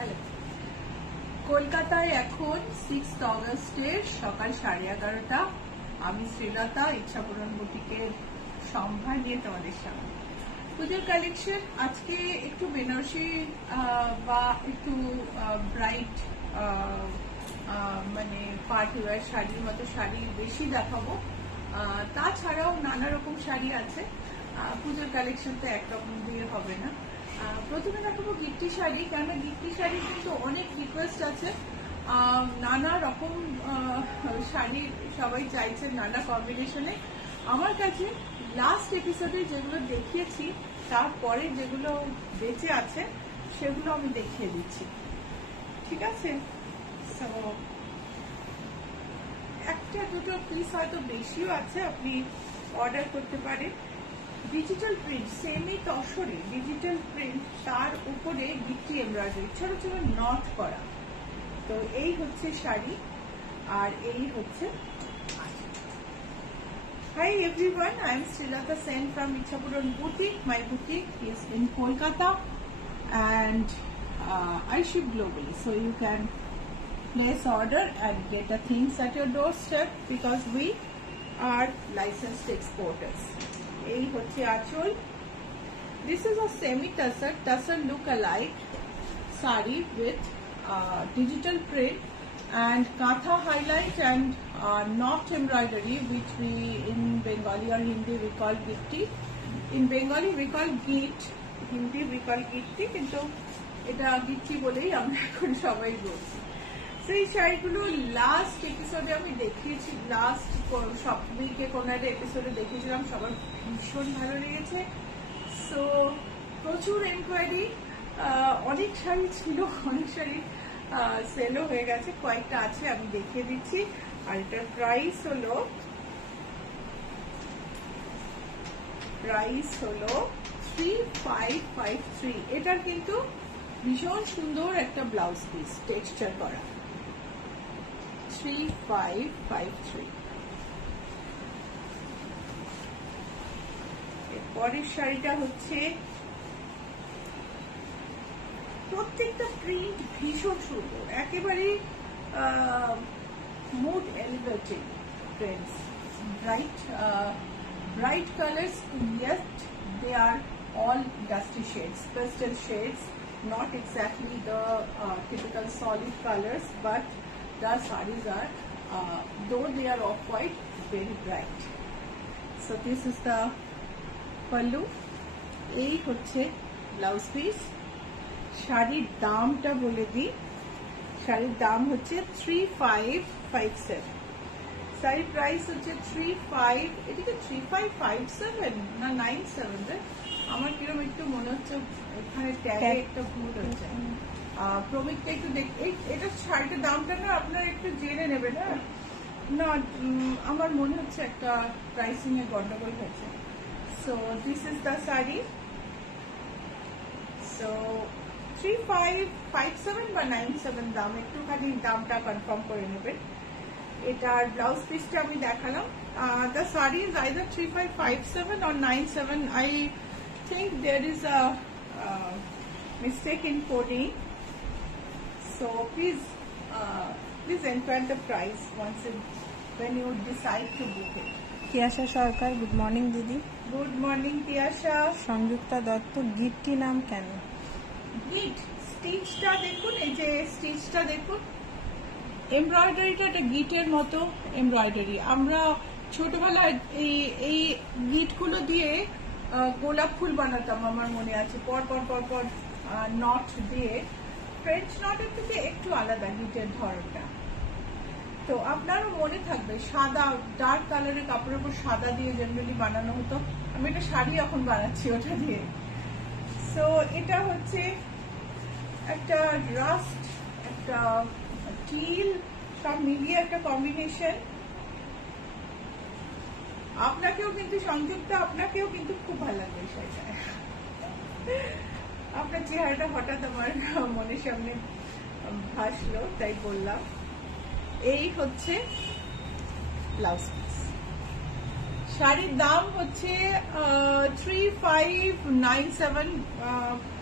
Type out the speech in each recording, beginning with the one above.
Hello, কলকাতায় এখন 6 অগস্টের সকাল 11:30। আমি শ্রীলতা ইচ্ছাপূরণ বুটিকের সম্ভার নিয়ে তোমাদের সামনে। পুজোর কালেকশন আজকে একটু বেনারসি বা একটু ব্রাইট মানে পার্টি ওয়্যার শাড়ির মতো শাড়ি বেশি দেখাবো। তাছাড়াও নানা রকম শাড়ি আছে। পুজোর কালেকশন তো একরকম দিয়ে হবে না। প্রথমে দেখাবো গিট্টি শাড়ি, কেননা গিট্টি শাড়ি কিন্তু অনেক রিকোয়েস্ট আছে। নানা রকম শাড়ি সবাই চাইছে নানা কম্বিনেশনে। আমার কাছে লাস্ট এপিসোডে যেগুলো দেখিয়েছি তারপরে যেগুলো বেঁচে আছে সেগুলো আমি দেখিয়ে দিচ্ছি, ঠিক আছে? একটা দুটো পিস হয়তো বেশিও আছে, আপনি অর্ডার করতে পারেন। ডিজিটাল প্রিন্ট, সেমি তসরে ডিজিটাল প্রিন্ট, তার উপরে গিট্টি এমব্রয়ডারি, ছোট ছোট নট করা। তো এই হচ্ছে শাড়ি আর এই হচ্ছে। Hi everyone, I am Srilata Sen from Ichhapuran Boutique. My boutique is in Kolkata and I ship globally, so you can place order and get the things at your doorstep because we are licensed exporters. এই হচ্ছে আঁচল। This is a semi-tussar look-alike saree with digital print and katha highlight and knot embroidery, which we in Bengali or Hindi we call gitti. In Bengali we call git, Hindi we call gitti, কিন্তু এটা গিট্টি বলেই আমরা এখন সবাই বলছি। সেই শাড়িগুলো last এপিসোডে আমি দেখিয়েছি, লাস্ট উইকে কোন একটা এপিসোডে দেখিয়েছিলাম, সবার ভীষণ ভালো লেগেছে। সো প্রচুর এনকোয়ারি, অনেক শাড়ি ছিল, অনেক শাড়ি সেলও হয়ে গেছে, কয়েকটা আছে আমি দেখিয়ে দিচ্ছি। আর এটার প্রাইস হলো 3553। এটার কিন্তু ভীষণ সুন্দর একটা ব্লাউজ পিস টেক্সচার করা। 3553। পরের শাড়িটা হচ্ছে, প্রত্যেকটা প্রিন্ট ভীষণ সুন্দর, একেবারে mood elevating prints, bright colors, yet they are all dusty shades, pastel shades, not exactly the typical solid colors, but the sarees are though they are off-white, very bright. So this is the pallu, এই হচ্ছে blouse piece. শাড়ির দামটা বলে দিই, শাড়ির দাম হচ্ছে 3557। শাড়ির প্রাইস হচ্ছে 35, এদিকে 3557 না 97, আমার কিরকম একটু মনে হচ্ছে এখানে ট্যাগে একটা ভুল হচ্ছে। প্রমিকটা একটু এটা শাড়িটার দামটা না আপনারা একটু জেনে নেবেন। না আমার মনে হচ্ছে একটা প্রাইসিং এর গন্ডগোল হয়েছে। So this is the sari. So 3557 বা 97 দাম, একটুখানি দামটা কনফার্ম করে নেবেন। এটার ব্লাউজ পিসটা আমি দেখালাম। The sari is either 3557 or 97. I think there is a mistake in coding. So please enter the price when you decide to book it. Tiyasha Sarkar, good morning দিদি। Good morning Tiyasha. সংযুক্তা দত্ত, গিট্টি নাম কেন? গিট স্টিচটা দেখুন, এই যে স্টিচটা দেখুন, এমব্রয়ডারিটা একটা গিটের মতো এমব্রয়ডারি। আমরা ছোটবেলায় এই গিটগুলো দিয়ে গোলাপ ফুল বানাতাম, আমার মনে আছে, পর পর পর পর নট দিয়ে। ফ্রেঞ্চ নটের থেকে একটু আলাদা গিটের ধরনটা। তো আপনারও মনে থাকবে, সাদা ডার্ক কালারের কাপড়ের উপর সাদা দিয়ে জেনারেলি বানানো হতো। আমি একটা শাড়ি এখন বানাচ্ছি ওটা দিয়ে। সো এটা হচ্ছে একটা রাস্ট, একটা টিল, সব মিলিয়ে একটা কম্বিনেশন। আপনাকেও কিন্তু সংযুক্ত, আপনাকেও কিন্তু খুব ভালো লাগবে শাড়িটা। আপনার চেহারাটা হঠাৎ আমার মনের সামনে ভাসলো, তাই বললাম। এই হচ্ছে ব্লাউজ পিস। শাড়ির দাম হচ্ছে 3597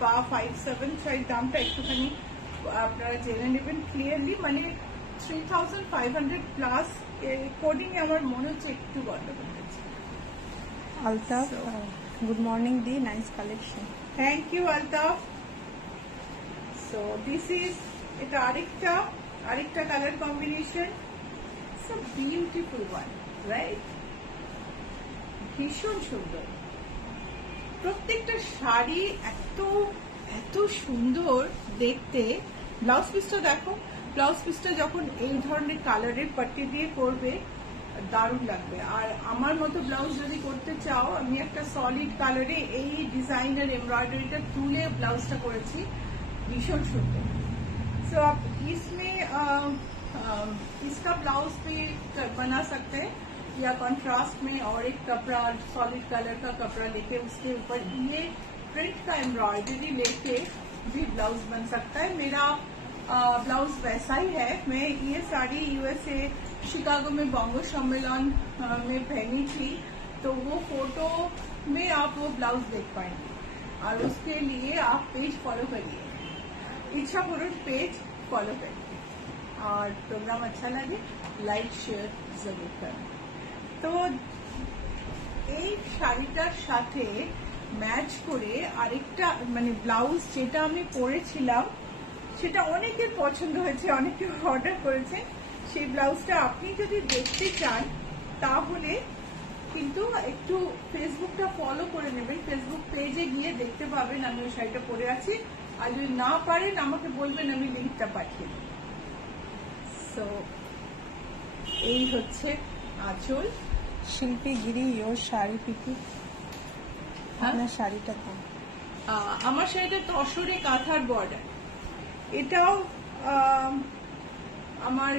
বা 57। শাড়ির দামটা একটুখানি আপনারা জেনে নেবেন ক্লিয়ারলি, মানে 3500 প্লাস কোডিং আমার মনে হচ্ছে একটু গন্ডগোল হয়েছে। আলতাফ, গুড মর্নিং দি, nice collection. Thank you Altaf. So this is, এটা আরেকটা colour combination, so beautiful one, right? ভীষণ সুন্দর, প্রত্যেকটা শাড়ি এত সুন্দর দেখতে। ব্লাউজ পিসটা দেখো, ব্লাউজ পিসটা যখন এই ধরনের কালারের পাট্টি দিয়ে করবে দারুণ লাগবে। আর আমার মতো ব্লাউজ যদি করতে চাও, আমি একটা সলিড কালারে এই ডিজাইনার এমব্রয়ডারিটা তুলে ব্লাউজটা করেছি, भीषण सुंदर। सो आप इसमें इसका ब्लाउज भी बना सकते हैं या कंट्रास्ट में और एक कपड़ा सॉलिड कलर का कपड़ा लेके उसके ऊपर ये प्रिंट का एम्ब्रॉयडरी लेके भी ब्लाउज बन सकता है। मेरा ब्लाउज वैसा ही है। मैं ये साड़ी यूएसए शिकागो में बॉन्गो सम्मेलन में पहनी थी, तो वो फोटो में आप वो ब्लाउज देख पाएंगे। और उसके लिए आप पेज फॉलो करिए, इच्छा पूर्ण पेज फॉलो करिए, और प्रोग्राम अच्छा लगे लाइक शेयर जरूर करें। तो এই শাড়িটার সাথে ম্যাচ করে আরেকটা মানে ব্লাউজ যেটা আমি পরেছিলাম সেটা অনেকের পছন্দ হয়েছে, অনেকে অর্ডার করেছেন। সেই ব্লাউজটা আপনি যদি দেখতে চান তাহলে কিন্তু একটু ফেসবুকটা ফলো করে নেবেন, ফেসবুক পেজে গিয়ে দেখতে পাবেন আমি ওই শাড়িটা পরে আছি। আর যদি না পারেন আমাকে বলবেন, আমি লিঙ্কটা পাঠিয়ে দেব। সো এই হচ্ছে আঁচল। শিল্পী গিরি ইয়োর শাড়ি পিপি, আপনার শাড়িটা কোন? আমার শাড়িটা তসরে কাঁথার বর্ডার, এটাও আমার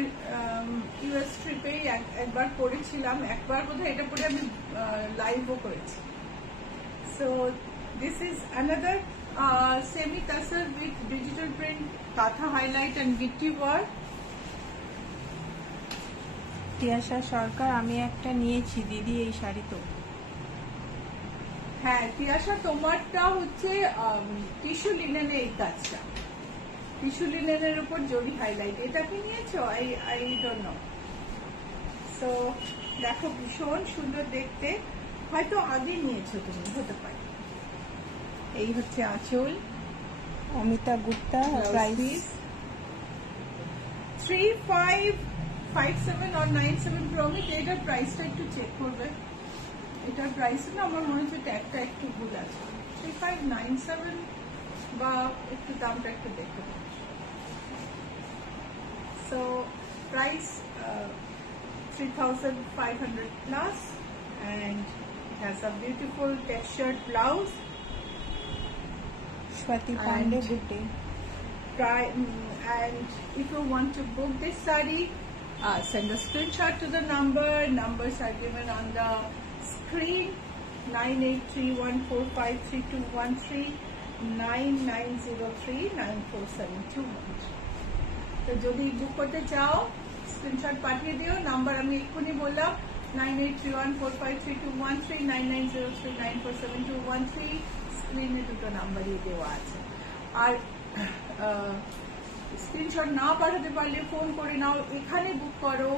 ইউএস ট্রিপে একবার পরেছিলাম, একবার বোধহয় এটা পরে আমি লাইভও করেছি। So this is another semi tussar with digital print, কাঁথা হাইলাইট অ্যান্ড গিট্টি ওয়ার্ক। তিয়াশা সরকার, আমি একটা নিয়েছি দিদি, এই শাড়ি তো? হ্যাঁ তিয়াশা, তোমারটা হচ্ছে টিস্যু লিনেনের এই কাজটা, টিস্যু লিনেনের উপর জরি হাইলাইট। এটা কি নিয়েছো? I don't know. সো দেখো ভীষণ সুন্দর দেখতে, হয়তো আগে নিয়েছো তুমি, হতে পারে। এই হচ্ছে আঁচল। Amita Gupta, price 3557 or 97 promise. এটার প্রাইসটা একটু চেক করবে, এটার প্রাইস না আমার মনে হচ্ছে ট্যাগটা একটু ভুল আছে, 3597 বা একটু দামটা একটু দেখতে পাবো। So price 3500 plus and it has a beautiful textured blouse. Swati Pandey, good day. And if you want to book this saree, send a screenshot to the number. Numbers are given on the screen: 9831453213, 9903947213. তো যদি বুক করতে চাও screenshot পাঠিয়ে দিও। Number আমি এক্ষুনি বললাম, 9831453213, 9903947213। স্ক্রিনে দুটো নাম্বারই দেওয়া আছে। আর স্ক্রিনশট না পাঠাতে পারলে ফোন করে নাও, এখানে বুক করো,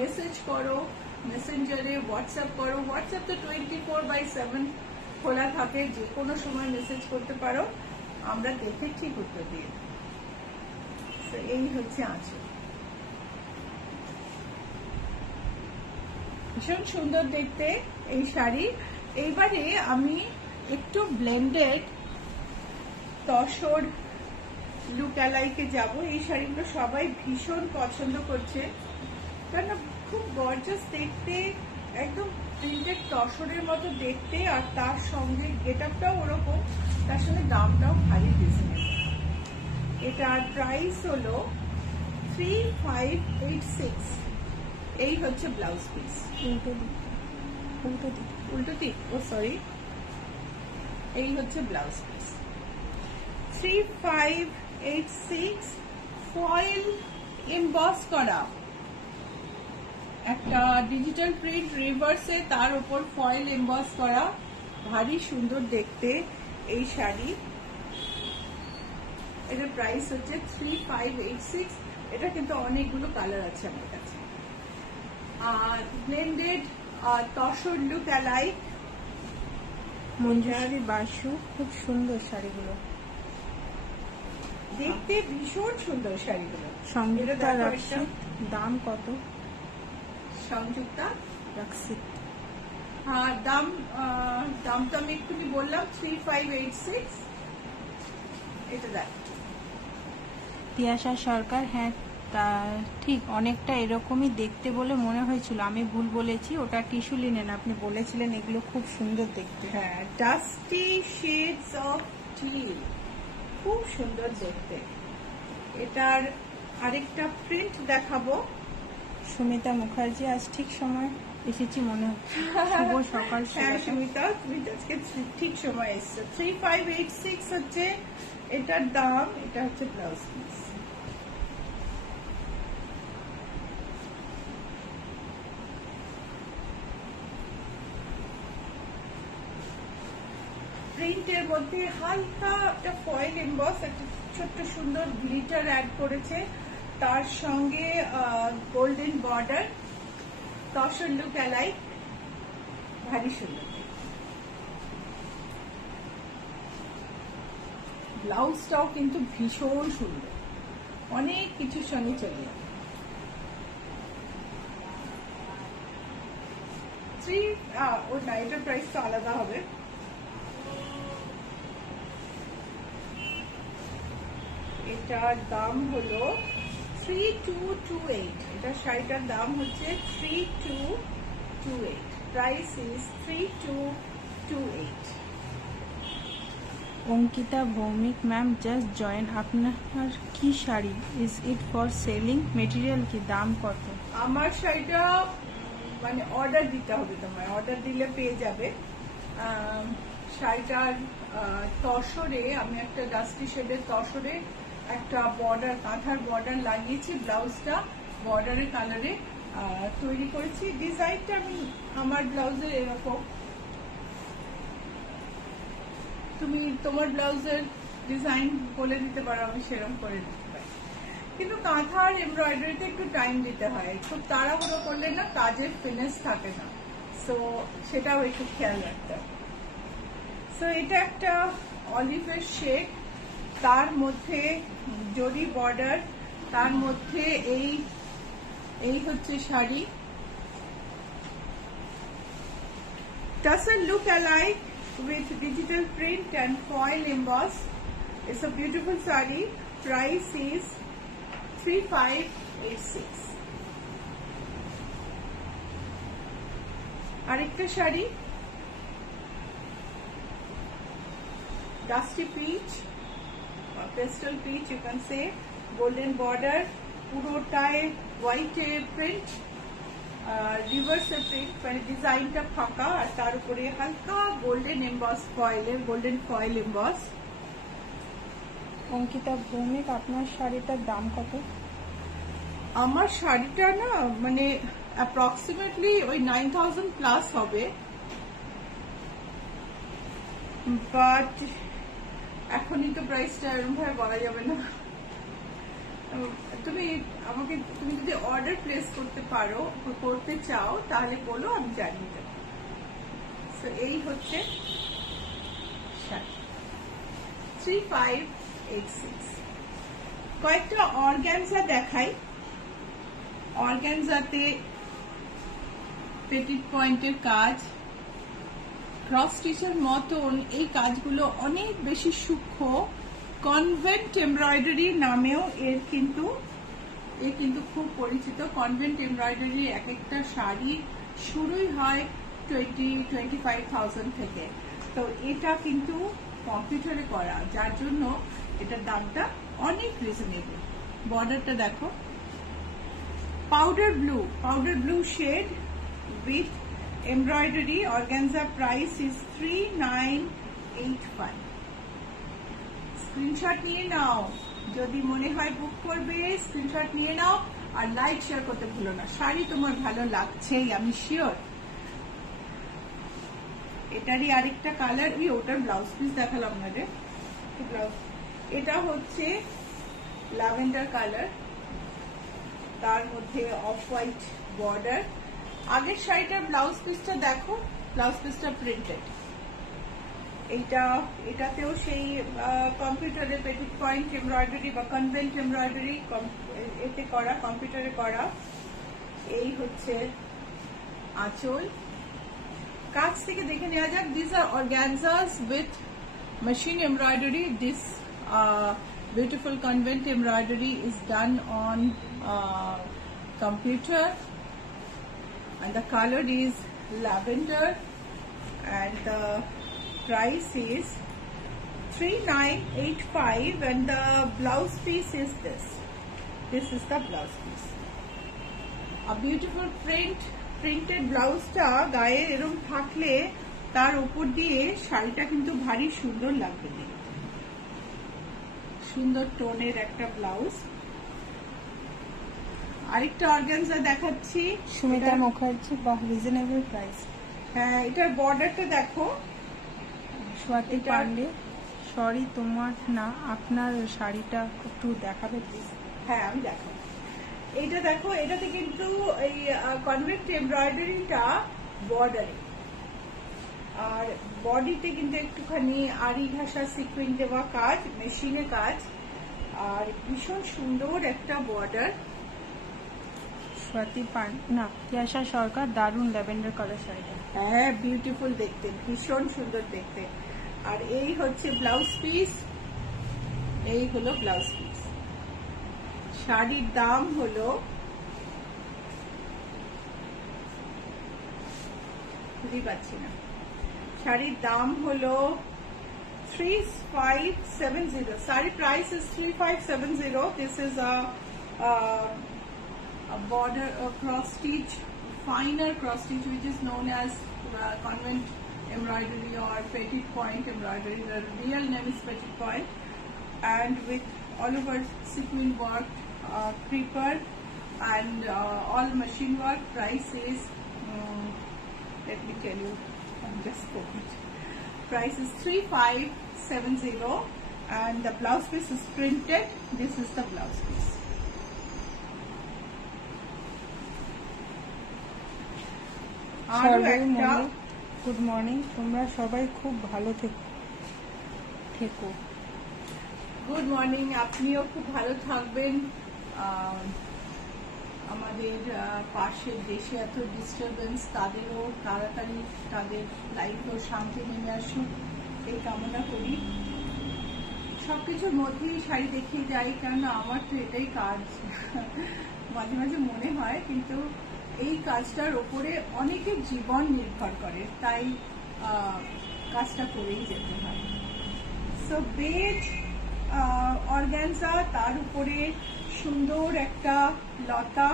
মেসেজ করো, মেসেঞ্জারে হোয়াটসঅ্যাপ করো। হোয়াটসঅ্যাপ তো 24/7 খোলা থাকে, যে কোনো সময় মেসেজ করতে পারো, আমরা দেখে ঠিক উত্তর দিয়ে দেব। এই হচ্ছে আঁচল, ভীষণ সুন্দর দেখতে এই শাড়ি। এইবারে আমি একটু ব্লেন্ডেড তসর লুক অ্যালাইকে যাব। এই শাড়িগুলো সবাই ভীষণ পছন্দ করছে, কারণ খুব গর্জাস দেখতে, একদম প্রিন্টেড তসরের মতো দেখতে, আর তার সঙ্গে গেট আপটাও ওরকম, তার সঙ্গে দামটাও ভারী রিজনেবল। এটার প্রাইস হলো 3586। এই হচ্ছে ব্লাউজ পিস। উল্টো দিক, ও সরি, এই হচ্ছে ব্লাউজ পিস। 3586 ফয়েল এমবস করা, একটা ডিজিটাল প্রিন্ট রিভার্সে, তার উপর ফয়েল এমবস করা, ভারী সুন্দর দেখতে এই শাড়ি। এটার প্রাইস হচ্ছে 3586। এটা কিন্তু অনেকগুলো কালার আছে আমার কাছে। আর blended tussar look alike Manjushree Basu, খুব সুন্দর শাড়িগুলো, দেখতে ভীষণ সুন্দর শাড়িগুলো। সংযুক্তা এটা দেখো রাক্ষিত, দাম কত? সংযুক্তা রাক্ষিত, দাম তো আমি একটু বললাম 3586। এটা দেখ তিয়াশা সরকার, হ্যাঁ তা ঠিক, অনেকটা এরকমই দেখতে বলে মনে হয়েছিল, আমি ভুল বলেছি, ওটা টিস্যু লিনেন, আপনি বলেছিলেন এগুলো খুব সুন্দর দেখতে। হ্যাঁ, ডাস্টি শেডস অফ টিল, খুব সুন্দর দেখতে। এটার আরেকটা প্রিন্ট দেখাবো। সুমিতা মুখার্জি, আজ ঠিক সময় এসেছি মনে হচ্ছে। শুভ সকাল। হ্যাঁ সুমিতা, তুমি আজকে ঠিক সময় এসছো। 3586 হচ্ছে এটার দাম। এটা হচ্ছে ব্লাউজ পিস। প্রিন্টের মধ্যে হালকা একটা ফয়েল এমবস, একটা ছোট্ট সুন্দর গ্লিটার অ্যাড করেছে, তার সঙ্গে golden border, tussar look alike, ভারী সুন্দর। ব্লাউজটাও কিন্তু ভীষণ সুন্দর, অনেক কিছুর সঙ্গে চলে যাবে। ওর নাইটের প্রাইস তো আলাদা হবে। এটার দাম হলো 3228। এটা শাড়িটার দাম হচ্ছে 3228। Price is 3228। Ankita Bhowmik, ma'am just join, আপনার কি sari? Is it for selling? Material কি? দাম কত? আমার শাড়িটা মানে অর্ডার দিতে হবে, তোমায় অর্ডার দিলে পেয়ে যাবে। শাড়িটার তসরে আমি একটা ডাস্টি শেডের তসরে একটা বর্ডার, কাঁথার বর্ডার লাগিয়েছি। ব্লাউজটা বর্ডারের কালারে তৈরি করেছি। ডিজাইনটা আমি আমার ব্লাউজের এরকম, তুমি তোমার ব্লাউজের ডিজাইন বলে দিতে পারো, আমি সেরকম করে দিতে পারি। কিন্তু কাঁথার এমব্রয়ডারিতে একটু টাইম দিতে হয়, খুব তাড়াহুড়ো করলে না কাজের ফিনিশ থাকে না, সো সেটাও একটু খেয়াল রাখতে হবে। সো এটা একটা অলিভের শেড, তার মধ্যে জরি বর্ডার, তার মধ্যে এই হচ্ছে sari. Tussar look alike with digital print and foil emboss. It's a beautiful saree. Price is 3586. আরেকটা sari, dusty peach, pastel peach you can say, golden border, পুরোটায় হোয়াইট প্রিন্ট, রিভার্স প্রিন্ট, মানে ডিজাইনটা ফাঁকা আর তার উপরে হালকা golden emboss, golden foil emboss. Ankita Bhowmik, আপনার শাড়িটার দাম কত? আমার শাড়িটা না মানে অ্যাপ্রক্সিমেটলি ওই 9000 প্লাস হবে, বাট এখনই তো প্রাইসটা এরকম ভাবে বলা যাবে না। তুমি যদি অর্ডার প্লেস করতে চাও তাহলে বলো, আমি জানিয়ে দেবো। তো এই হচ্ছে 3586। কয়েকটা অর্গানজা দেখাই। অর্গানজাতে পেটিট পয়েন্টের কাজ, ক্রস স্টিচের মতন এই কাজগুলো অনেক বেশি সূক্ষ্ম। কনভেন্ট এমব্রয়ডারি নামেও এ কিন্তু খুব পরিচিত। কনভেন্ট এমব্রয়ডারি এক একটা শাড়ি শুরুই হয় 20-25,000 থেকে। তো এটা কিন্তু কম্পিউটারে করা, যার জন্য এটার দামটা অনেক রিজনেবল। বর্ডারটা দেখো, powder blue shade with embroidery, organza. Price is 3985। Screenshot নিয়ে নাও, যদি মনে হয় বুক করবে স্ক্রিনশট নিয়ে নাও, আর লাইক শেয়ার করতে ভুলো না। শাড়ি তোমার ভালো লাগছেই, আমি শিওর। এটারই আরেকটা কালার, ওটার ব্লাউজ পিস দেখালাম না রে, ব্লাউজ এটা হচ্ছে ল্যাভেন্ডার কালার, তার মধ্যে অফ হোয়াইট বর্ডার। আগের শাড়িটার ব্লাউজ পিসটা দেখো, ব্লাউজ পিসটা প্রিন্টেড। এটাতেও সেই কম্পিউটারে পেটিক পয়েন্ট এমব্রয়ডারি বা কনভেন্ট এমব্রয়ডারি এতে করা, কম্পিউটারে করা। এই হচ্ছে আঁচল। কাছ থেকে দেখে নেওয়া যাক। This are organzas with machine embroidery. This beautiful convent embroidery is done on computer, and the color is lavender, and the price is 3985, and the blouse piece is this. This is the blouse piece. A beautiful printed blouse টা গায়ে এরকম থাকলে তার উপর দিয়ে শাড়িটা কিন্তু ভারী সুন্দর লাগবে দেখতে। সুন্দর টোনের একটা ব্লাউজ। আরেকটা অর্গানজা দেখাচ্ছি, সুমিতা মুখার্জি, বাহ রিজনেবল প্রাইস। হ্যাঁ, এটার বর্ডারটা দেখো। স্বাতি পান্ডে, সরি তোমার না, আপনার শাড়িটা একটু দেখাবে প্লিজ। হ্যাঁ, আমি দেখাবো। এইটা দেখো, এটাতে কিন্তু এই কনভেন্ট এমব্রয়ডারিটা বর্ডারে, আর বডিতে কিন্তু একটুখানি আরি ঘাসা সিকুয়েন্স দেওয়া কাজ, মেশিনে কাজ, আর ভীষণ সুন্দর একটা বর্ডার। স্বাতি পান্ডে না, তিয়াশা সরকার, দারুণ ল্যাভেন্ডার কালার শাড়িটা। হ্যাঁ, বিউটিফুল দেখতে, ভীষণ সুন্দর দেখতে। আর এই হচ্ছে ব্লাউজ পিস, এই হলো ব্লাউজ পিস। শাড়ির দাম হলো বুঝতে পারছি না, শাড়ির দাম হলো 3570. Sari price is 3570. This is a border cross stitch, finer cross stitch, which is known as convent embroidery or petit point embroidery. The real name is petit point, and with all over sequin work, creeper, and all machine work. Price is let me tell you, I'm just spoken. Price is 3570, and the blouse piece is printed. This is the blouse piece. Good morning, তোমরা সবাই খুব ভালো থেকো। Good morning, আপনিও খুব ভালো থাকবেন। আমাদের পাশের দেশে এত ডিস্টারবেন্স, তাদেরও তাড়াতাড়ি তাদের লাইফেও শান্তি নেমে আসুক এই কামনা করি। সবকিছুর মধ্যেই শাড়ি দেখিয়ে যাই, কারণ আমার তো এটাই কাজ। মাঝে মাঝে মনে হয়, কিন্তু এই কাজটার ওপরে অনেকের জীবন নির্ভর করে, তাই কাজটা করেই যেতে হয়। সো বেজ অর্গানজা, তার উপরে সুন্দর একটা লতা,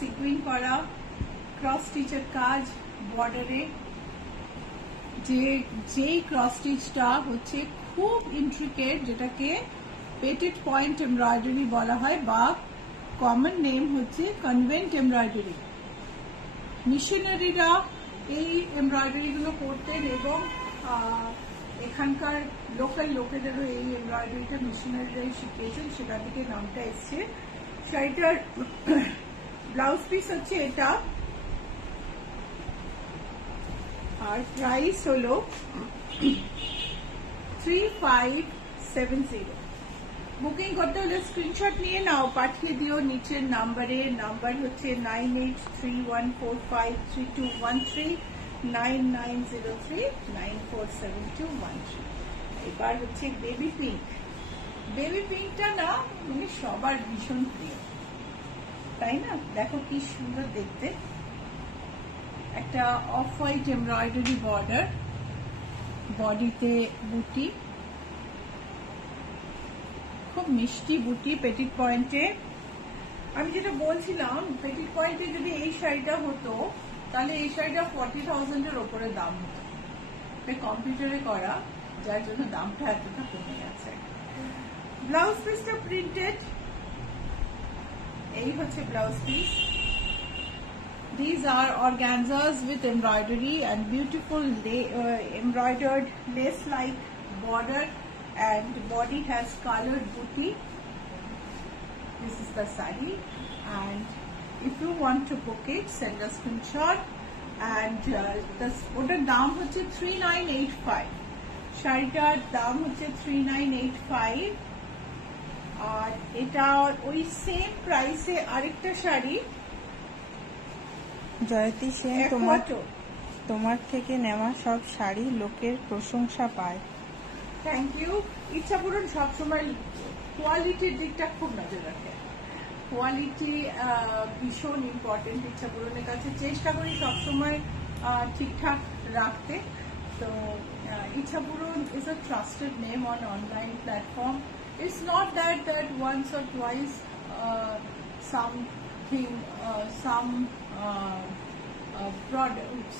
সিকুইন করা, ক্রস স্টিচের কাজ বর্ডারে। যেই ক্রস স্টিচটা হচ্ছে খুব ইন্ট্রিকেট, যেটাকে পেটেড পয়েন্ট এমব্রয়ডারি বলা হয়, বা কমন নেম হচ্ছে কনভেন্ট এমব্রয়ডারি। মিশনারিরা এই এমব্রয়ডারি গুলো করতেন, এবং এখানকার লোকাল লোকেদেরও এই এমব্রয়ডারিটা মিশনারিরাই শিখিয়েছেন, সেটা থেকে নামটা এসছে। শাড়িটার ব্লাউজ পিস হচ্ছে এটা, আর প্রাইস হলো 3570। বুকিং করতে হলে স্ক্রিনশট নিয়ে নাও, পাঠিয়ে দিও নিচের নাম্বারে। নাম্বার হচ্ছে 9831453213, 9903947213। এবার হচ্ছে বেবি পিঙ্ক। বেবি পিঙ্কটা না মানে সবার ভীষণ প্রিয়, তাই না? দেখো কি সুন্দর দেখতে, একটা অফ হোয়াইট এমব্রয়ডারি বর্ডার, বডিতে বুটি, খুব মিষ্টি বুটি পেটিক পয়েন্টে। আমি যেটা বলছিলাম, পেটিক পয়েন্টে যদি এই শাড়িটা হতো, তাহলে এই শাড়িটা 40,000-এর ওপরে দাম হতো। কম্পিউটারে করা, যার জন্য দামটা এতটা কমে গেছে। ব্লাউজ পিসটা প্রিন্টেড, এই হচ্ছে blouse piece. These are organzas with embroidery and beautiful embroidered lace-like border, and body has colored booty. This is the sari, and if you want to book it, send a screenshot. And ওটার দাম হচ্ছে 3985, শাড়িটার দাম হচ্ছে 3985। আর এটা ওই same প্রাইসে আরেকটা শাড়ি জয়তী সেন তোমার থেকে নেওয়া সব শাড়ি লোকের প্রশংসা পায়। Thank you. ইচ্ছাপূরণ সবসময় কোয়ালিটির দিকটা খুব নজর রাখে, কোয়ালিটি ভীষণ ইম্পর্টেন্ট ইচ্ছাপূরণের কাছে, চেষ্টা করি সবসময় ঠিকঠাক রাখতে। তো ইচ্ছাপূরণ is a trusted name on online platform. It's not that once or twice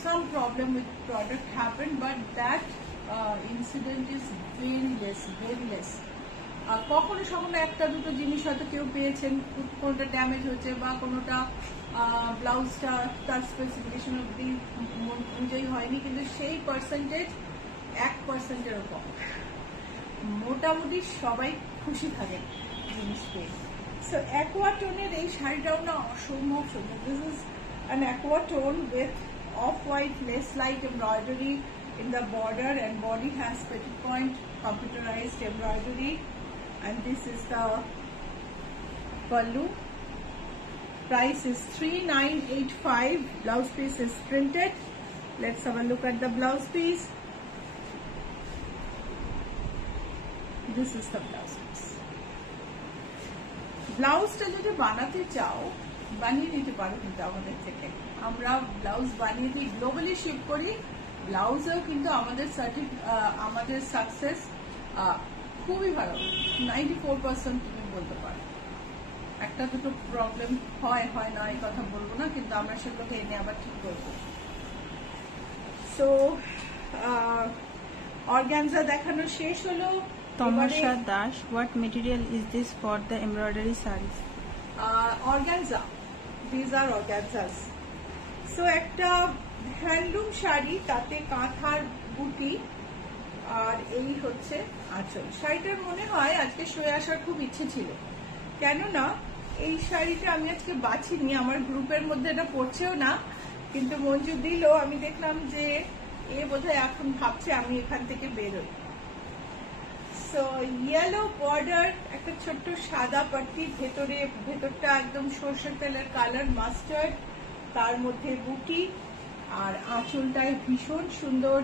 some problem with product happened, but that incident is very less. কখনো সামান্য একটা দুটো জিনিস হয়তো কেউ পেয়েছেন, কোনোটা ড্যামেজ হচ্ছে বা কোনোটা ব্লাউজটা তার স্পেসিফিকেশন অনুযায়ী হয়নি, কিন্তু সেই পার্সেন্টেজ 1%-এরও কম। মোটামুটি সবাই খুশি থাকেন জিনিস পেয়ে। সো অ্যাকোয়াটোনের এই শাড়িটাও না অসম্ভব সুন্দর। This is an aqua tone with off-white lace-like embroidery in the border, and body has petit point computerized embroidery, and this is the pallu. Price is 3985. Blouse piece is printed. Let's have a look at the blouse piece. This is the blouse piece. ব্লাউজটা যদি বানাতে চাও বানিয়ে নিতে পারো, কিন্তু আমাদের থেকে আমরা ব্লাউজ বানিয়ে দিই, গ্লোবালি শিপ করি। ব্লাউজেও কিন্তু আমাদের সাকসেস খুবই ভালো, 94% তুমি বলতে পারো। একটা দুটো প্রবলেম হয় না, এই কথা বলবো না, কিন্তু আমরা সেগুলোকে এনে আবার ঠিক করবো। সো অর্গানজা দেখানো শেষ হলো। তমসা Das, what material is this for the embroidery sarees? Organza. These are organzas. So একটা হ্যান্ডলুম শাড়ি, তাতে কাঁথার বুটি, আর এই হচ্ছে আঁচল। শাড়িটার মনে হয় আজকে শুয়ে আসার খুব ইচ্ছে ছিল, কেননা এই শাড়িটা আমি আজকে বাছিনি, আমার গ্রুপের মধ্যে এটা পড়ছেও না, কিন্তু মঞ্জু দিল। আমি দেখলাম যে বোধহয় এখন ভাবছে আমি এখান থেকে বেরোই। সো ইয়েলো বর্ডার, একটা ছোট্ট সাদা পাট্টি, ভেতরটা একদম সর্ষের তেলের কালার, মাস্টার্ড, তার মধ্যে বুটি, আর আঁচলটায় ভীষণ সুন্দর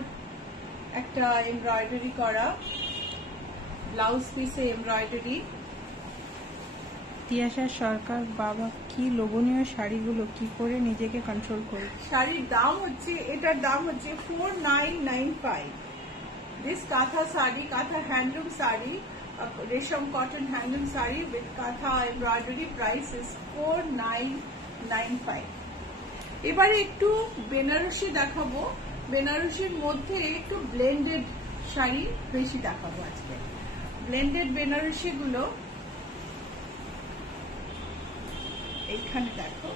একটা এমব্রয়ডারি করা, ব্লাউজ পিসে এমব্রয়ডারি। তিয়াশা সরকার, বাবা কি লোভনীয় শাড়িগুলো, কি করে নিজেকে কন্ট্রোল করি। শাড়ির দাম হচ্ছে, এটার দাম হচ্ছে 4995। This Katha sari, Katha handloom sari, Resham cotton handloom sari with Katha embroidery, price is 4995. এবারে একটু বেনারসি দেখাবো, বেনারসির মধ্যে একটু ব্লেন্ডেড শাড়ি বেশি দেখাবো আজকে। ব্লেন্ডেড বেনারসি গুলো এইখানে দেখো,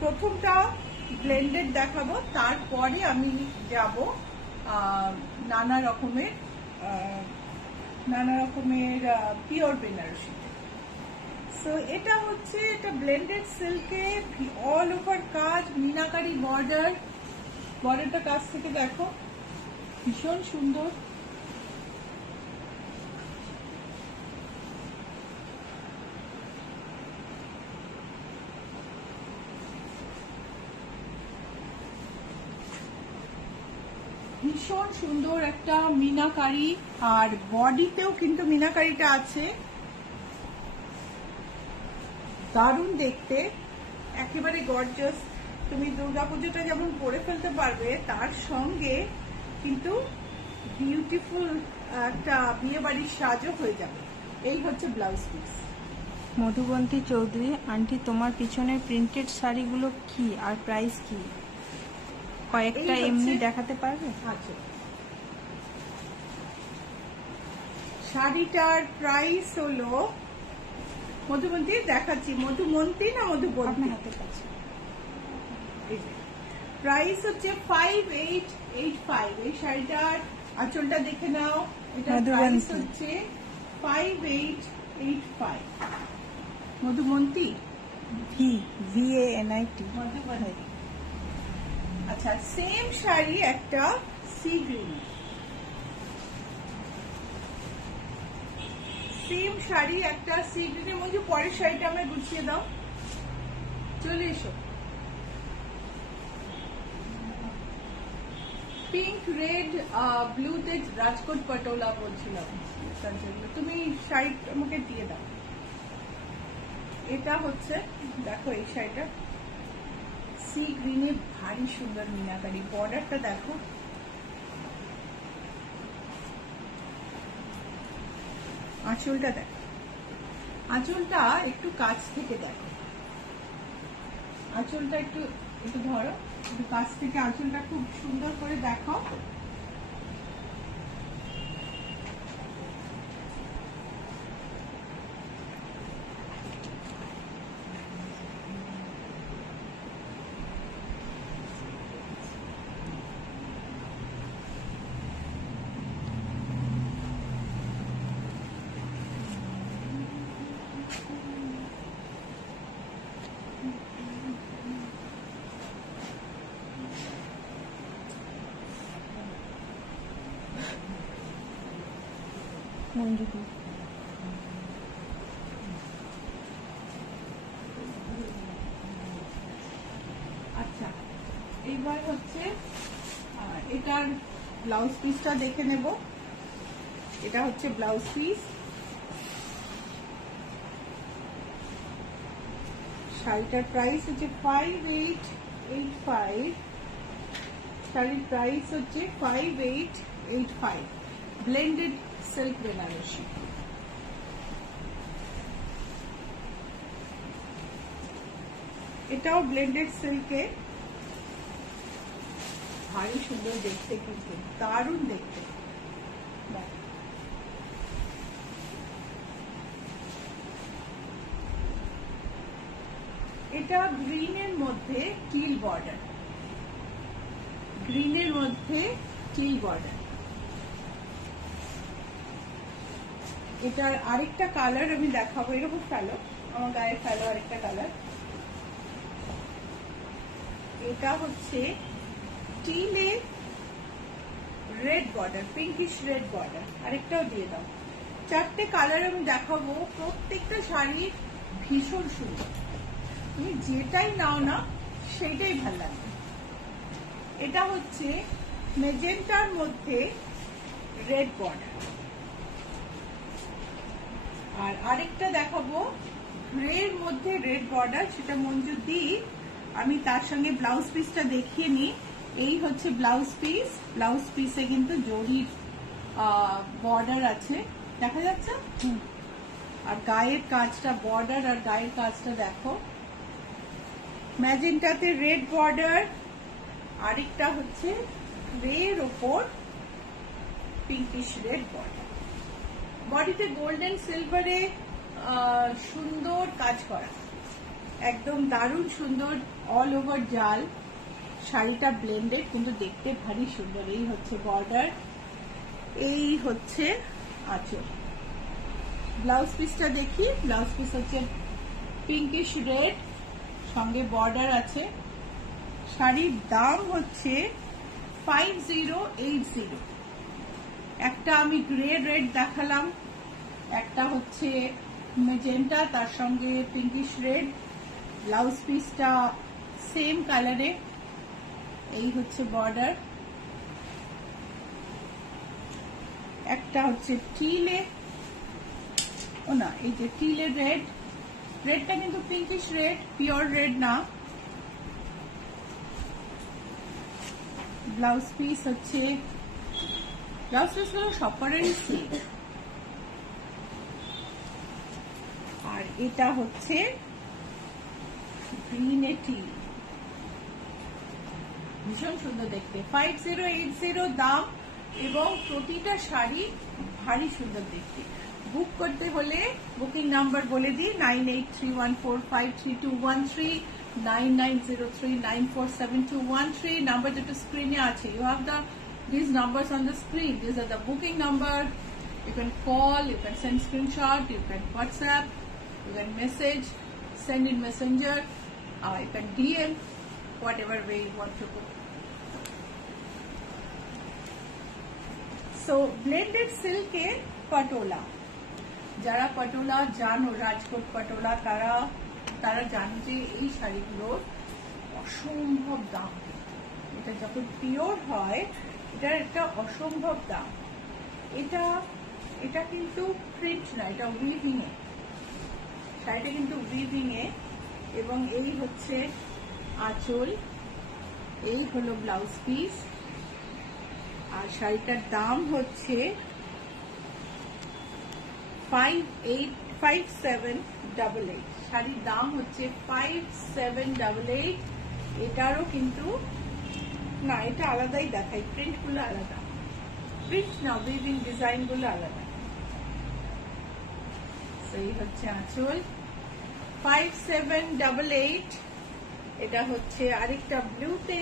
প্রথমটা ব্লেন্ডেড দেখাবো, তারপরে আমি যাব নানা রকমের পিওর বেনারসিতে। সো এটা হচ্ছে, এটা ব্লেন্ডেড সিল্কে, অল ওভার কাজ, মিনাকারি বর্ডারটা কাছ থেকে দেখো, ভীষণ সুন্দর। ভীষণ সুন্দর একটা মিনাকারি, আর বডিতেও কিন্তু মিনাকারিটা আছে, দারুণ দেখতে, একেবারে গর্জাস। তুমি দুর্গাপুজোটা যেমন পরে ফেলতে পারবে, তার সঙ্গে কিন্তু বিউটিফুল একটা বিয়ে বাড়ির সাজও হয়ে যাবে। এই হচ্ছে blouse piece. Madhubanti Chowdhury, aunty তোমার পিছনের প্রিন্টেড শাড়িগুলো কি আর প্রাইস কি? কয়েকটা এমনি দেখাতে পারবে? আচ্ছা, শাড়িটার প্রাইস হলো, মধুবন্তী দেখাচ্ছি, মধুমন্তী না মধুবন্তী হাতের কাছে, প্রাইস হচ্ছে 5885। এই শাড়িটার আঁচলটা দেখে নাও, এটা মধুবন্তী। প্রাইস হচ্ছে 5885। মধুমন্তী, VANIT। মধুবন্তী। আচ্ছা, সেম শাড়ি একটা সি গ্রিন, সেম শাড়ি একটা সি গ্রিনের মধ্যে। পরের শাড়িটা আমায় গুছিয়ে দাও, চলে এসো। পিঙ্ক রেড ব্লুতে রাজকোট পটোলা বলছিলাম, তুমি শাড়ি আমাকে দিয়ে দাও। এটা হচ্ছে, দেখো এই শাড়িটা সি গ্রিনে ভারী সুন্দর মিনাকারি, বর্ডারটা দেখো, আঁচলটা দেখো, আঁচলটা একটু কাছ থেকে দেখো, আঁচলটা একটু একটু ধরো, একটু কাছ থেকে আঁচলটা খুব সুন্দর করে দেখো। মঞ্জুদি। আচ্ছা, এইবার হচ্ছে এটার ব্লাউজ পিসটা দেখে নেব। এটা হচ্ছে ব্লাউজ পিস, শাড়িটার প্রাইস হচ্ছে 5885, শাড়ির প্রাইস হচ্ছে 5885, ব্লেন্ডেড সিল্ক বেনারসি। এটাও ব্লেন্ডেড সিল্কে, ভারী সুন্দর দেখতে, কিন্তু দারুণ দেখতে। এটা গ্রিনের মধ্যে টিল বর্ডার, গ্রিনের মধ্যে টিল বর্ডার। এটার আরেকটা কালার আমি দেখাবো, এরকম ফেলো, আমার গায়ে ফেলো আরেকটা কালার। এটা হচ্ছে টিলে red border, pinkish red border, আরেকটাও দিয়ে দাও। চারটে কালার আমি দেখাবো, প্রত্যেকটা শাড়ি ভীষণ সুন্দর, তুমি যেটাই নাও না সেটাই ভালো লাগবে। এটা হচ্ছে মেজেন্টার মধ্যে রেড বর্ডার, আর আরেকটা দেখাবো গ্রের মধ্যে রেড বর্ডার, সেটা মঞ্জু দি। আমি তার সঙ্গে ব্লাউজ পিসটা দেখিয়ে নিই। এই হচ্ছে ব্লাউজ পিস, ব্লাউজ পিসে কিন্তু জরির বর্ডার আছে, দেখা যাচ্ছে। আর গায়ের কাজটা, বর্ডার আর গায়ের কাজটা দেখো, ম্যাজেন্টাতে রেড বর্ডার, আরেকটা হচ্ছে গ্রের ওপর পিঙ্কিশ রেড বর্ডার। বডিতে গোল্ডেন সিলভারে সুন্দর কাজ করা, একদম দারুণ সুন্দর, অল ওভার জাল। শাড়িটা ব্লেন্ডেড, কিন্তু দেখতে ভারী সুন্দর। এই হচ্ছে বর্ডার, এই হচ্ছে আঁচল। ব্লাউজ পিসটা দেখি, ব্লাউজ পিস হচ্ছে পিঙ্কিশ রেড, সঙ্গে বর্ডার আছে। শাড়ির দাম হচ্ছে 5080। একটা আমি গ্রে রেড দেখালাম, একটা হচ্ছে মেজেন্টা, তার সঙ্গে পিঙ্কিশ রেড। ব্লাউজ পিসটা সেম কালারে, এই হচ্ছে বর্ডার। একটা হচ্ছে টিলে, ও না, এই যে টিলে রেড, রেডটা কিন্তু পিঙ্কিশ রেড, পিওর রেড না। ব্লাউজ পিস হচ্ছে, ব্লাউজ পিস গুলো সবারই সেম। আর এটা হচ্ছে গ্রিনে টিল, ভীষণ সুন্দর দেখতে। 5080 দাম, এবং প্রতিটা শাড়ি ভারী সুন্দর দেখতে। বুক করতে হলে বুকিং নাম্বার বলে দিই, 9831453213, 9903947213, নাম্বার যেটা স্ক্রিনে আছে। You have the these numbers on the screen. These are the booking number. You can call, you can send screenshot, you can WhatsApp, you can message, send in messenger, you can DM, whatever way you want to go. So blended silk এর পটোলা, যারা পটোলা জানো, রাজকোট পটোলা, তারা জানো যে এই শাড়িগুলোর অসম্ভব দাম। এটা যখন পিওর হয় এটার একটা অসম্ভব দাম। এটা কিন্তু প্রিন্ট না, এটা উইভিং এ, শাড়িটা কিন্তু উইভিং এ। এবং এই হচ্ছে আঁচল, এই হলো ব্লাউজ পিস, আর শাড়িটার দাম হচ্ছে 5788। শাড়ির দাম হচ্ছে 5788। এটারও কিন্তু না, এটা আলাদাই দেখাই, প্রিন্ট গুলো আলাদা, প্রিন্ট না উইভিং ডিজাইন গুলো আলাদা। এই হচ্ছে আঁচল 5788। এটা হচ্ছে আরেকটা ব্লুতে।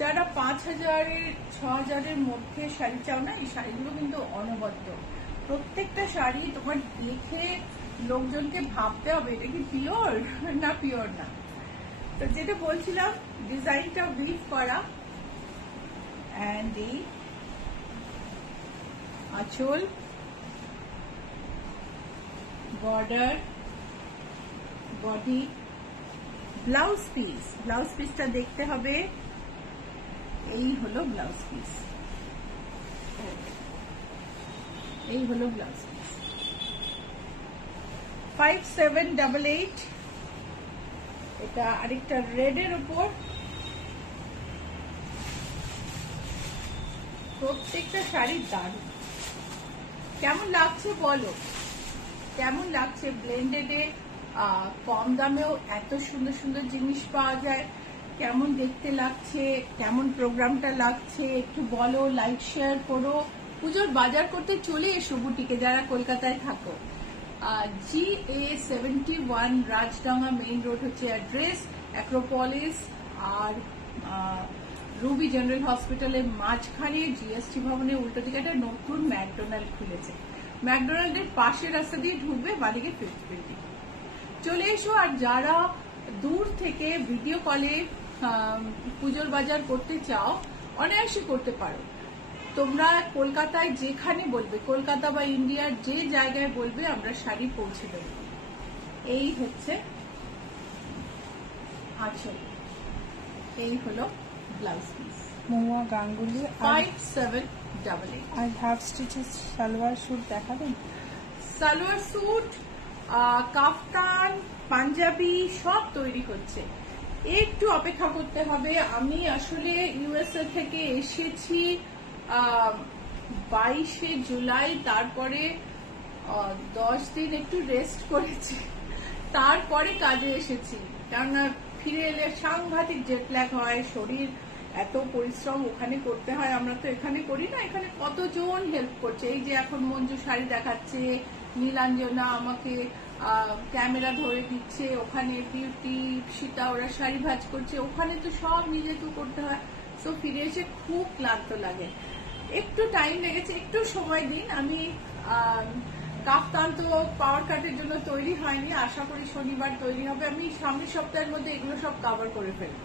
যারা 5000 6000 মধ্যে শাড়ি চাও না, এই শাড়িগুলো কিন্তু অনবদ্য। প্রত্যেকটা শাড়ি তোমার দেখে লোকজনকে ভাবতে হবে এটা কি পিওর না পিওর না। তো যেটা বলছিলাম, ডিজাইনটা উইভ করা, এন্ড এই আঁচল, border, body, blouse piece. Blouse পিসটা দেখতে হবে, এই হলো ব্লাউজ পিস, এই হলো ব্লাউজ পিস 5788। এটা আরেকটা রেড এর উপর। প্রত্যেকটা শাড়ি দারুণ। কেমন লাগছে বলো, কেমন লাগছে? ব্লেন্ডেডে কম দামেও এত সুন্দর সুন্দর জিনিস পাওয়া যায়। কেমন দেখতে লাগছে, কেমন প্রোগ্রামটা লাগছে একটু বলো, লাইক শেয়ার করো। পুজোর বাজার করতে চলে এসো বুটিকে যারা কলকাতায় থাকো। GA71 রাজডাঙ্গা মেইন রোড হচ্ছে অ্যাড্রেস, অ্যাক্রোপলিস আর রুবি জেনারেল হসপিটালের মাঝখানে জিএসটি ভবনের উল্টো দিকে একটা নতুন ম্যাকডোনাল্ড খুলেছে। ম্যাকডোনাল্ডের পাশের রাস্তা দিয়ে ঢুকবে, বাদিকে 5th বিল্ডিং। চলে এসো। আর যারা দূর থেকে ভিডিও কলে পুজোর বাজার করতে চাও, অনায়াসে করতে পারো। তোমরা কলকাতায় যেখানে বলবে, কলকাতা বা ইন্ডিয়ার যে জায়গায় বলবে, আমরা শাড়ি পৌঁছে দেব। এই হচ্ছে আঁচল, এই হলো ব্লাউজ পিস। মহুয়া গাঙ্গুলি 5788। আর হাফ স্টিচেস সালোয়ার স্যুট দেখাবেন? সালোয়ার স্যুট, কাফতান, পাঞ্জাবি সব তৈরি হচ্ছে। একটু অপেক্ষা করতে হবে। আমি আসলে ইউএসএ থেকে এসেছি 22শে জুলাই, তারপরে 10 দিন একটু রেস্ট করেছি, তারপরে কাজে এসেছি। কেননা ফিরে এলে সাংঘাতিক জেটল্যাগ হয়, শরীর এত পরিশ্রম ওখানে করতে হয়, আমরা তো এখানে করি না। এখানে কতজন হেল্প করছে। এই যে এখন মঞ্জু শাড়ি দেখাচ্ছে, নীলাঞ্জনা আমাকে ক্যামেরা ধরে দিচ্ছে, ওখানে বিউটি, সীতা ওরা শাড়ি ভাজ করছে, ওখানে তো সব নিজে তো করতে হয়। তো ফিরে এসে খুব ক্লান্ত লাগে। একটু টাইম লেগেছে, একটু সময় দিন। আমি কাফতান তো পাওয়ার কাটের জন্য তৈরি হয়নি, আশা করি শনিবার তৈরি হবে। আমি সামনের সপ্তাহের মধ্যে এগুলো সব কভার করে ফেলব।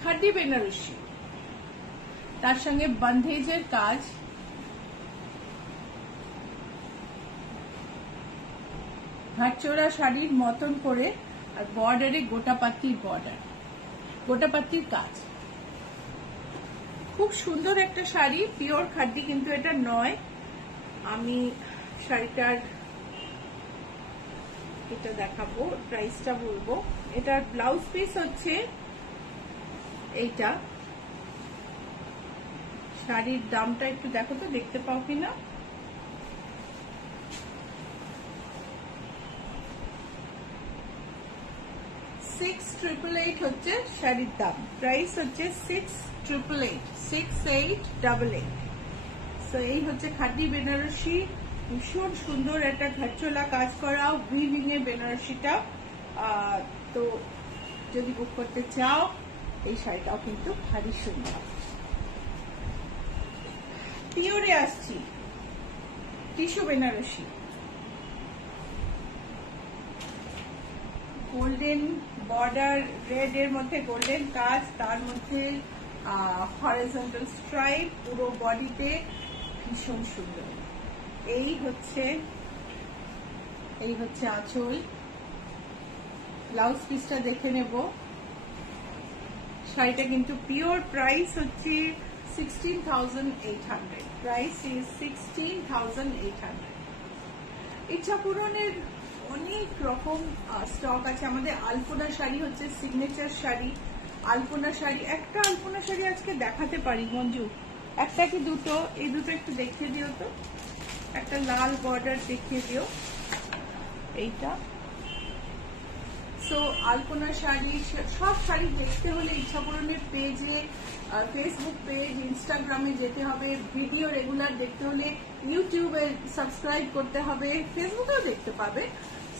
খাদি বেনারসি, তার সঙ্গে বন্ধেজের কাজ, হাতচোরা শাড়ির মতন করে, আর বর্ডারে গোটাপাত্তির বর্ডার, গোটাপাত্তির কাজ। খুব সুন্দর একটা শাড়ি, পিওর খাদি কিন্তু এটা নয়। আমি শাড়িটার এটা দেখাবো, প্রাইসটা বলবো। এটার ব্লাউজ পিস হচ্ছে এইটা। শাড়ির দামটা একটু দেখো তো, দেখতে পাও কিনা। $6,888 হচ্ছে শাড়ির দাম। প্রাইস হচ্ছে 6,888, 6888। তো এই হচ্ছে খাদি বেনারসি, ভীষণ সুন্দর একটা ঘাটচোলা কাজ করা উইভিং এ বেনারসিটা। তো যদি বুক করতে চাও এই শাড়িটাও কিন্তু ভারী সুন্দর। পিওরে আসছি, tissue Banarasi, golden border, red এর মধ্যে গোল্ডেন কাজ, তার মধ্যে হরিজন্টাল স্ট্রাইপ পুরো বডিতে, ভীষণ সুন্দর। এই হচ্ছে আঁচল। ব্লাউজ পিসটা দেখে নেব। শাড়িটা কিন্তু পিওর, প্রাইস হচ্ছে 16,800, প্রাইস ইজ 16,800। ইচ্ছা পূরণের অনেক রকম স্টক আছে আমাদের। আলপনা শাড়ি হচ্ছে সিগনেচার শাড়ি, আলপনা শাড়ি, একটা আলপনা শাড়ি আজকে দেখাতে পারি মঞ্জু, একটা কি দুটো? এই দুটো একটু দেখিয়ে দিও তো, একটা লাল বর্ডার দেখিয়ে দিও, এইটা। সো আলপনা শাড়ি, সব শাড়ি দেখতে হলে ইচ্ছা পূরণের পেজে, ফেসবুক পেজ, ইনস্টাগ্রামে যেতে হবে। ভিডিও রেগুলার দেখতে হলে ইউটিউবে সাবস্ক্রাইব করতে হবে, ফেসবুকেও দেখতে পাবে।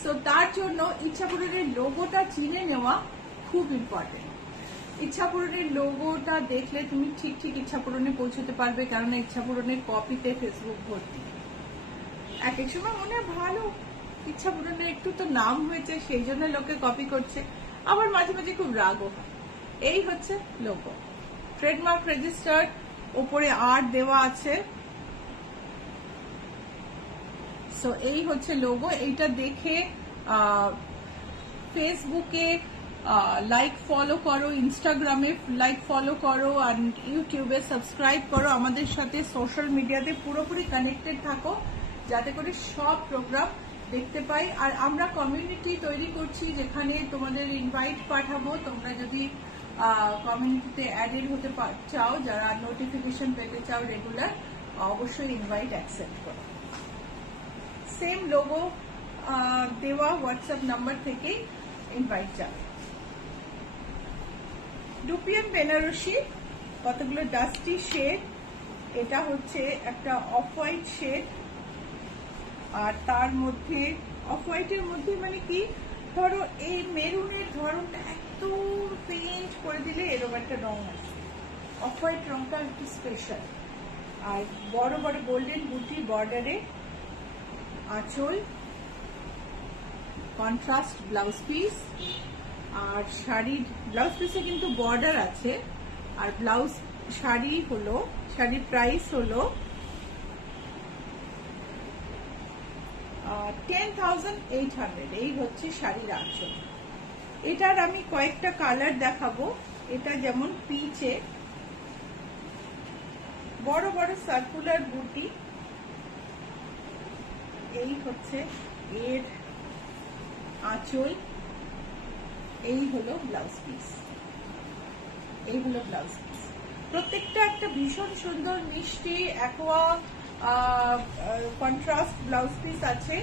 সো তার জন্য ইচ্ছা পূরণের লোগোটা চিনে নেওয়া খুব ইম্পর্টেন্ট। ইচ্ছা পূরণের লোগোটা দেখলে তুমি ঠিক ইচ্ছা পূরণে পৌঁছতে পারবে, কারণ ইচ্ছা পূরণের কপিতে ফেসবুক ভর্তি। এক এক সময় মনে হয় ভালো, ইচ্ছা পূরণের একটু তো নাম হয়েছে সেই জন্য লোকে কপি করছে, আবার মাঝে মাঝে খুব রাগও হয়। এই হচ্ছে লোগো, ট্রেডমার্ক রেজিস্টার্ড, ওপরে আর দেওয়া আছে। সো এই হচ্ছে লোগো। এইটা দেখে ফেসবুকে লাইক ফলো করো, ইনস্টাগ্রামে লাইক ফলো করো, আর ইউটিউবে সাবস্ক্রাইব করো। আমাদের সাথে সোশ্যাল মিডিয়াতে পুরোপুরি কানেক্টেড থাকো, যাতে করে সব প্রোগ্রাম দেখতে পাই। আর আমরা কমিউনিটি তৈরি করছি, যেখানে তোমাদের ইনভাইট পাঠাবো। তোমরা যদি কমিউনিটিতে অ্যাডেড হতে চাও, যারা নোটিফিকেশন পেতে চাও রেগুলার, অবশ্যই ইনভাইট অ্যাকসেপ্ট করো। সেম লোগো দেওয়া হোয়াটসঅ্যাপ নাম্বার থেকেই ইনভাইট যাবে। ডুপিয়ান বেনারসি, কতগুলো ডাস্টি শেড। এটা হচ্ছে একটা অফ হোয়াইট শেড, আর তার মধ্যে অফ হোয়াইটের মধ্যে মানে কি, ধরো এই মেরুনের ধরনটা একদম পেইন্ট করে দিলে এরকম একটা রং আছে। অফ হোয়াইট রংটা একটু স্পেশাল। আর বড় বড় গোল্ডেন বুটি বর্ডারে আঁচল, কন্ট্রাস্ট ব্লাউজ পিস। আর শাড়ির ব্লাউজ পিসে কিন্তু বর্ডার আছে। আর ব্লাউজ শাড়ির প্রাইস হলো 10,800। এই হচ্ছে শাড়ির আঁচল। এটার আমি কয়েকটা কালার দেখাবো। এটা যেমন পিচে, বড় বড় সার্কুলার বুটি। এই হচ্ছে এর আঁচল, এই হলো ব্লাউজ পিস। প্রত্যেকটা একটা ভীষণ সুন্দর মিষ্টি অ্যাকোয়া কন্ট্রাস্ট ব্লাউজ পিস আছে।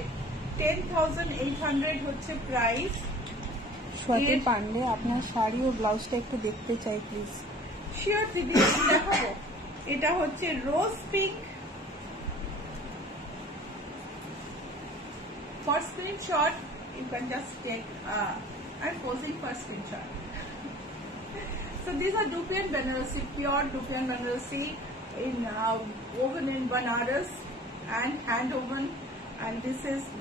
10,800 হচ্ছে প্রাইস। স্বাতি পান্ডে, আপনার শাড়ি ও ব্লাউজটা একটু দেখতে চাই প্লিজ। শিওর দিদি, দেখাবো। এটা হচ্ছে রোজ pink. For screenshot, you can just take. I'm posing for screenshot. So these are Dupian Banarasi, pure Dupian Banarasi, in woven in Banaras and hand woven. And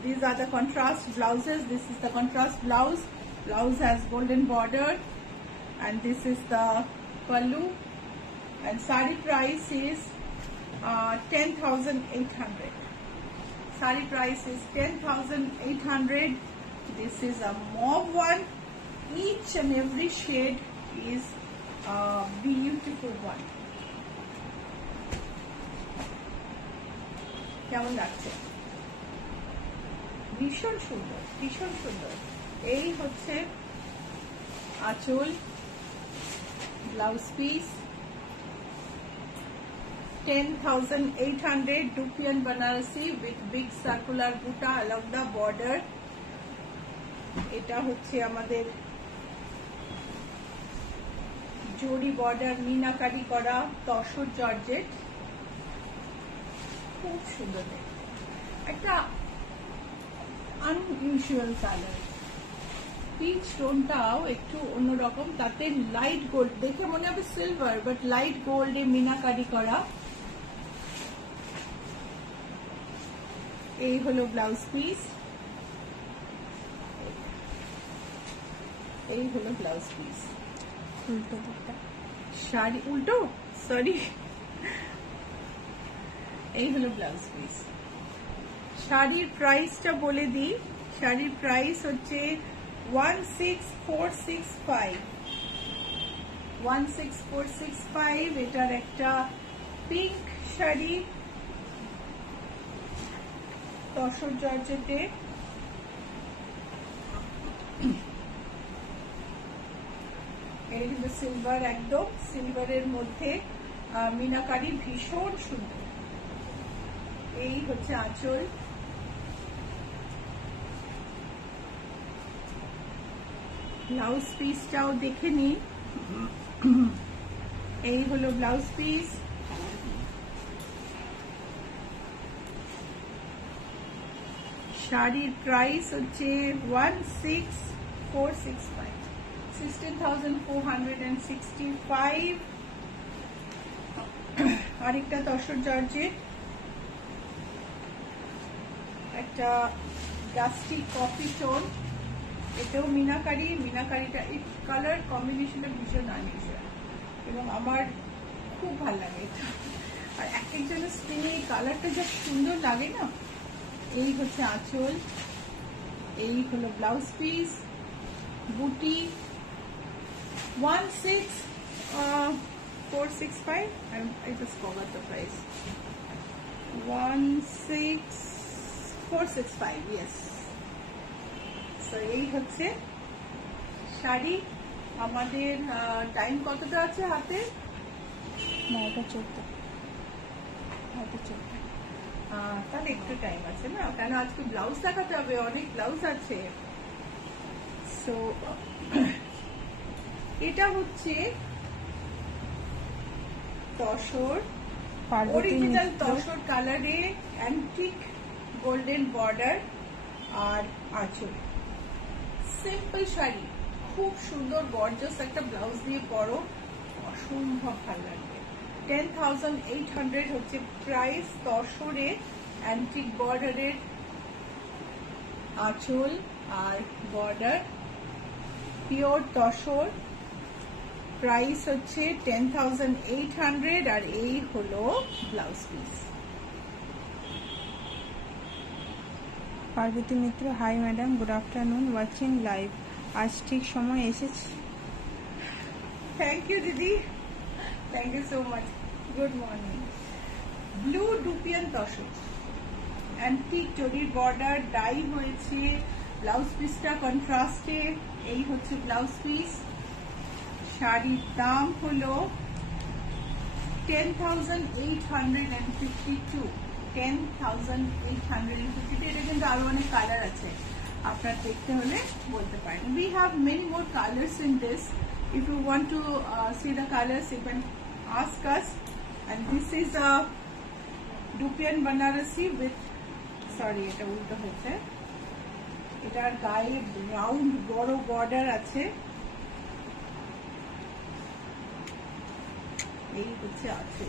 these are the contrast blouses. This is the contrast blouse. Blouse has golden border, and this is the pallu. And sari price is 10,800. Sari price is 10,800. This is a mauve one. Each and every shade is a beautiful one. কেমন লাগছে? ভীষণ সুন্দর, ভীষণ সুন্দর। এই হচ্ছে আঁচল, blouse piece. 10,800 Dupian Banarasi with big circular buta along the border. এটা হচ্ছে আমাদের জরি বর্ডার, মিনাকারি করা তসর জর্জেট, খুব সুন্দর একটা আনইউজুয়াল কালার। পিচ টোনটাও একটু অন্যরকম, তাতে লাইট গোল্ড, দেখে মনে হবে সিলভার বাট লাইট গোল্ডে মিনাকারি করা। এই হলো ব্লাউজ পিস, এই হলো ব্লাউজ পিস। উল্টো দিকটা শাড়ি উল্টো, সরি, এই হলো ব্লাউজ পিস। শাড়ির প্রাইসটা বলে দিই, শাড়ির প্রাইস হচ্ছে 16465। 16465। এটার একটা পিঙ্ক শাড়ি তসর জর্জেটে, এটা কিন্তু সিলভার, একদম সিলভারের মধ্যে মিনাকারি, ভীষণ সুন্দর। এই হচ্ছে আঁচল, ব্লাউজ পিসটাও দেখে নিই। এই হলো ব্লাউজ পিস। শাড়ির প্রাইস হচ্ছে 16465, 16,465। আরেকটা তসর জর্জেট, একটা ডাস্টি কফি টোন, এটাও মিনাকারি। মিনাকারিটা এই কালার কম্বিনেশনটা ভীষণ আনইউজুয়াল এবং আমার খুব ভালো লাগে এটা। আর এক একজনের স্কিনে এই কালারটা যা সুন্দর লাগে না। এই হচ্ছে আঁচল, এই হলো ব্লাউজ পিস, বুটি। 16465, I just forgot the price. 16465, yes. So এই হচ্ছে শাড়ি। আমাদের টাইম কতটা আছে হাতে? 9:14। তাহলে একটু টাইম আছে না, কেন আজকে ব্লাউজ দেখাতে হবে, অনেক ব্লাউজ আছে। সো এটা হচ্ছে তসর, অরিজিনাল তসর কালারে, অ্যান্টিক গোল্ডেন বর্ডার আর আঁচল। সিম্পল শাড়ি, খুব সুন্দর গর্জাস একটা ব্লাউজ দিয়ে পরো, অসম্ভব ভালো লাগবে। 10,800 হচ্ছে প্রাইস। তসরে অ্যান্টিক বর্ডারের আঁচল আর বর্ডার, পিওর তসর। প্রাইস হচ্ছে 10,800 আর এই হলো blouse piece. Parvati Mitra, hi madam, good afternoon, watching live. আজ ঠিক সময় এসেছি। থ্যাংক ইউ দিদি, thank you so much, good morning. Blue dupion tussar, antique জরির বর্ডার, ডাই হয়েছে, ব্লাউজ পিসটা কন্ট্রাস্টে। এই হচ্ছে ব্লাউজ পিস। শাড়ির দাম হলো 10,852। 10,852। এটা কিন্তু আরো অনেক কালার আছে, আপনার দেখতে হলে বলতে পারেন। We have many more colors in this. If you want to see the colors, you can ask us. And this is a Dupian Banarasi with, sorry, এটা উল্টো হয়েছে। এটার গায়ে রাউন্ড বড় বর্ডার আছে। এই হচ্ছে আছে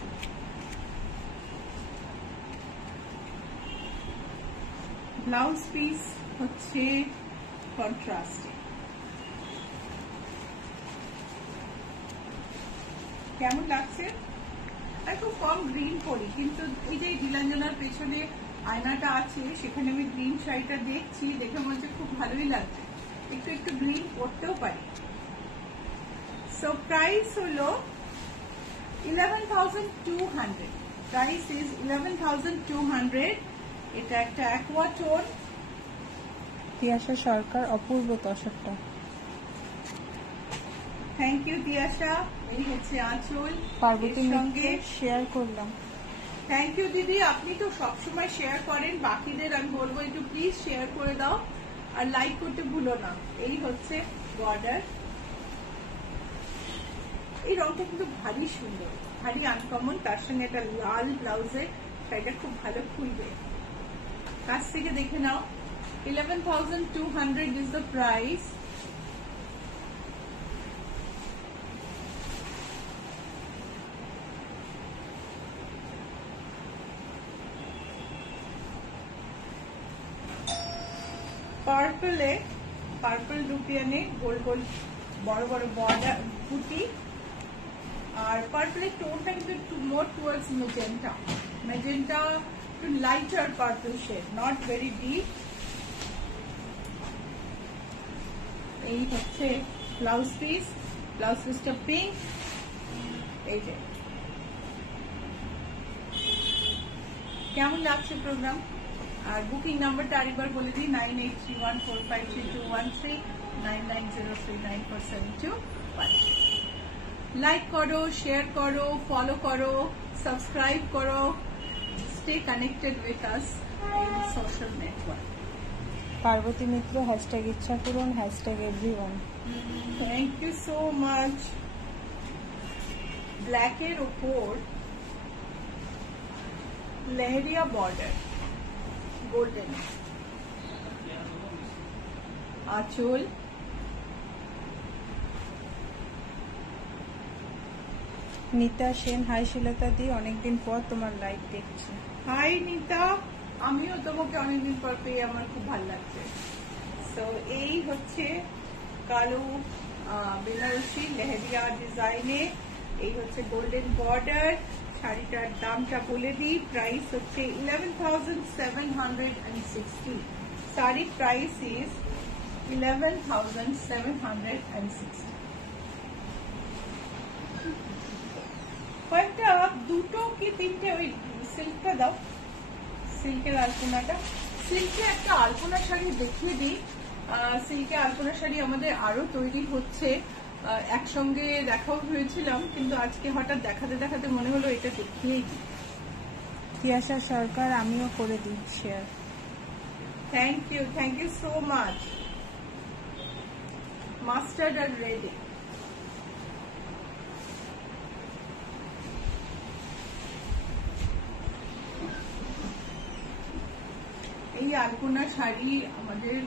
ব্লাউজ পিস, হচ্ছে কন্ট্রাস্টে। কেমন লাগছে? আর খুব কম গ্রিন পরি, কিন্তু এই যে নীলাঞ্জনার পেছনে আয়নাটা আছে, সেখানে আমি গ্রিন শাড়িটা দেখছি, দেখে মনে হচ্ছে খুব ভালোই লাগছে। একটু একটু গ্রিন পরতেও পারি। সো প্রাইস হলো 11,200। Price is 11,200। এটা একটা অ্যাকোয়া টোন। তিয়াশা সরকার, অপূর্ব তসরটা। Thank you Tiyasha. এই হচ্ছে আঁচল, পার্বতী এর সঙ্গে শেয়ার করলাম। থ্যাংক ইউ দিদি, আপনি তো সবসময় শেয়ার করেন, বাকিদের আমি বলবো একটু প্লিজ শেয়ার করে দাও আর লাইক করতে ভুলো না। এই হচ্ছে বর্ডার। এই রংটা কিন্তু ভারী সুন্দর, ভারী আনকমন, তার সঙ্গে একটা লাল ব্লাউজে শাড়িটা খুব ভালো খুলবে। কাছ থেকে দেখে নাও। 11,200 is the price. পার্পলে, পার্পল রুপিয়ানে গোল গোল বড় বড় বর্ডার বুটি, আর পার্পলের টোনটা কিন্তু more towards magenta, magenta to lighter purple shade, not very deep. এই হচ্ছে ব্লাউজ পিস, ব্লাউজ পিসটা পিঙ্ক। এই যে কেমন লাগছে প্রোগ্রাম? আর বুকিং নাম্বারটা আরেকবার বলে দিই, 9831453213, 99039472. লাইক করো, শেয়ার করো, ফলো করো, সাবস্ক্রাইব করো, stay connected with us in social network. Parvati Mitra, hashtag ইচ্ছা পূরণ, hashtag everyone. Thank you so much. ব্ল্যাকের ওপর লেহেরিয়া বর্ডার, গোল্ডেন আঁচল, নিতা সেন, হাই শিলতা দি, অনেকদিন পর তোমার লাইভ দেখছি। হাই নিতা, আমিও তোমাকে অনেকদিন পর পেয়ে আমার খুব ভালো লাগছে। তো এই হচ্ছে কালো বেনারসি লেহেরিয়া ডিজাইনে, এই হচ্ছে গোল্ডেন বর্ডার। শাড়িটার দামটা বলে দিই, প্রাইস হচ্ছে 11,760। Sari price is 11,760। কয়েকটা দুটো কি তিনটে ওই সিল্কটা দাও, সিল্কের আলপনাটা। সিল্কে একটা আলপনা শাড়ি দেখিয়ে দিই। সিল্কে আলপনা শাড়ি আমাদের আরো তৈরি হচ্ছে, একসঙ্গে দেখাও হয়েছিলাম, কিন্তু আজকে হঠাৎ দেখাতে দেখাতে মনে হলো এটা দেখিয়েই দিই। তিয়াশা সরকার, আমিও করে দিই share. Thank you so much. Mustard আর রেডি, এই আলপনা শাড়ি আমাদের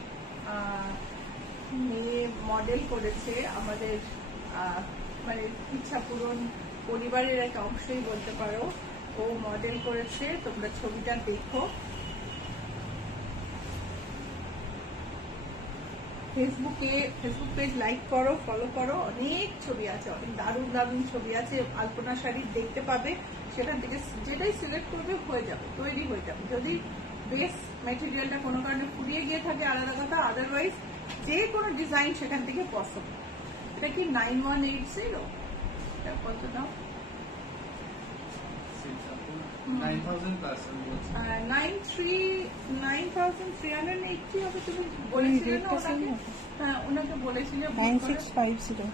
মেয়ে মডেল করেছে, আমাদের মানে ইচ্ছা পূরণ পরিবারের একটা অংশই বলতে পারো। ও মডেল করেছে, তোমরা ছবিটা দেখো। ফেসবুক পেজ লাইক করো, ফলো করো, অনেক ছবি আছে, অনেক দারুণ দারুণ ছবি আছে আলপনা শাড়ির, দেখতে পাবে। সেখান থেকে যেটাই সিলেক্ট করবে হয়ে যাবে, তৈরি হয়ে যাবে। যদি বেস মেটেরিয়ালটা কোনো কারণে ফুরিয়ে গিয়ে থাকে আলাদা কথা, আদারওয়াইজ যে কোনো ডিজাইন সেখান থেকে পসিবল। এটা কি 9180? এটা কত দাম? 9,380 হবে। তুমি বলেছিলে না ওনাকে? হ্যাঁ, ওনাকে বলেছিলে 9650।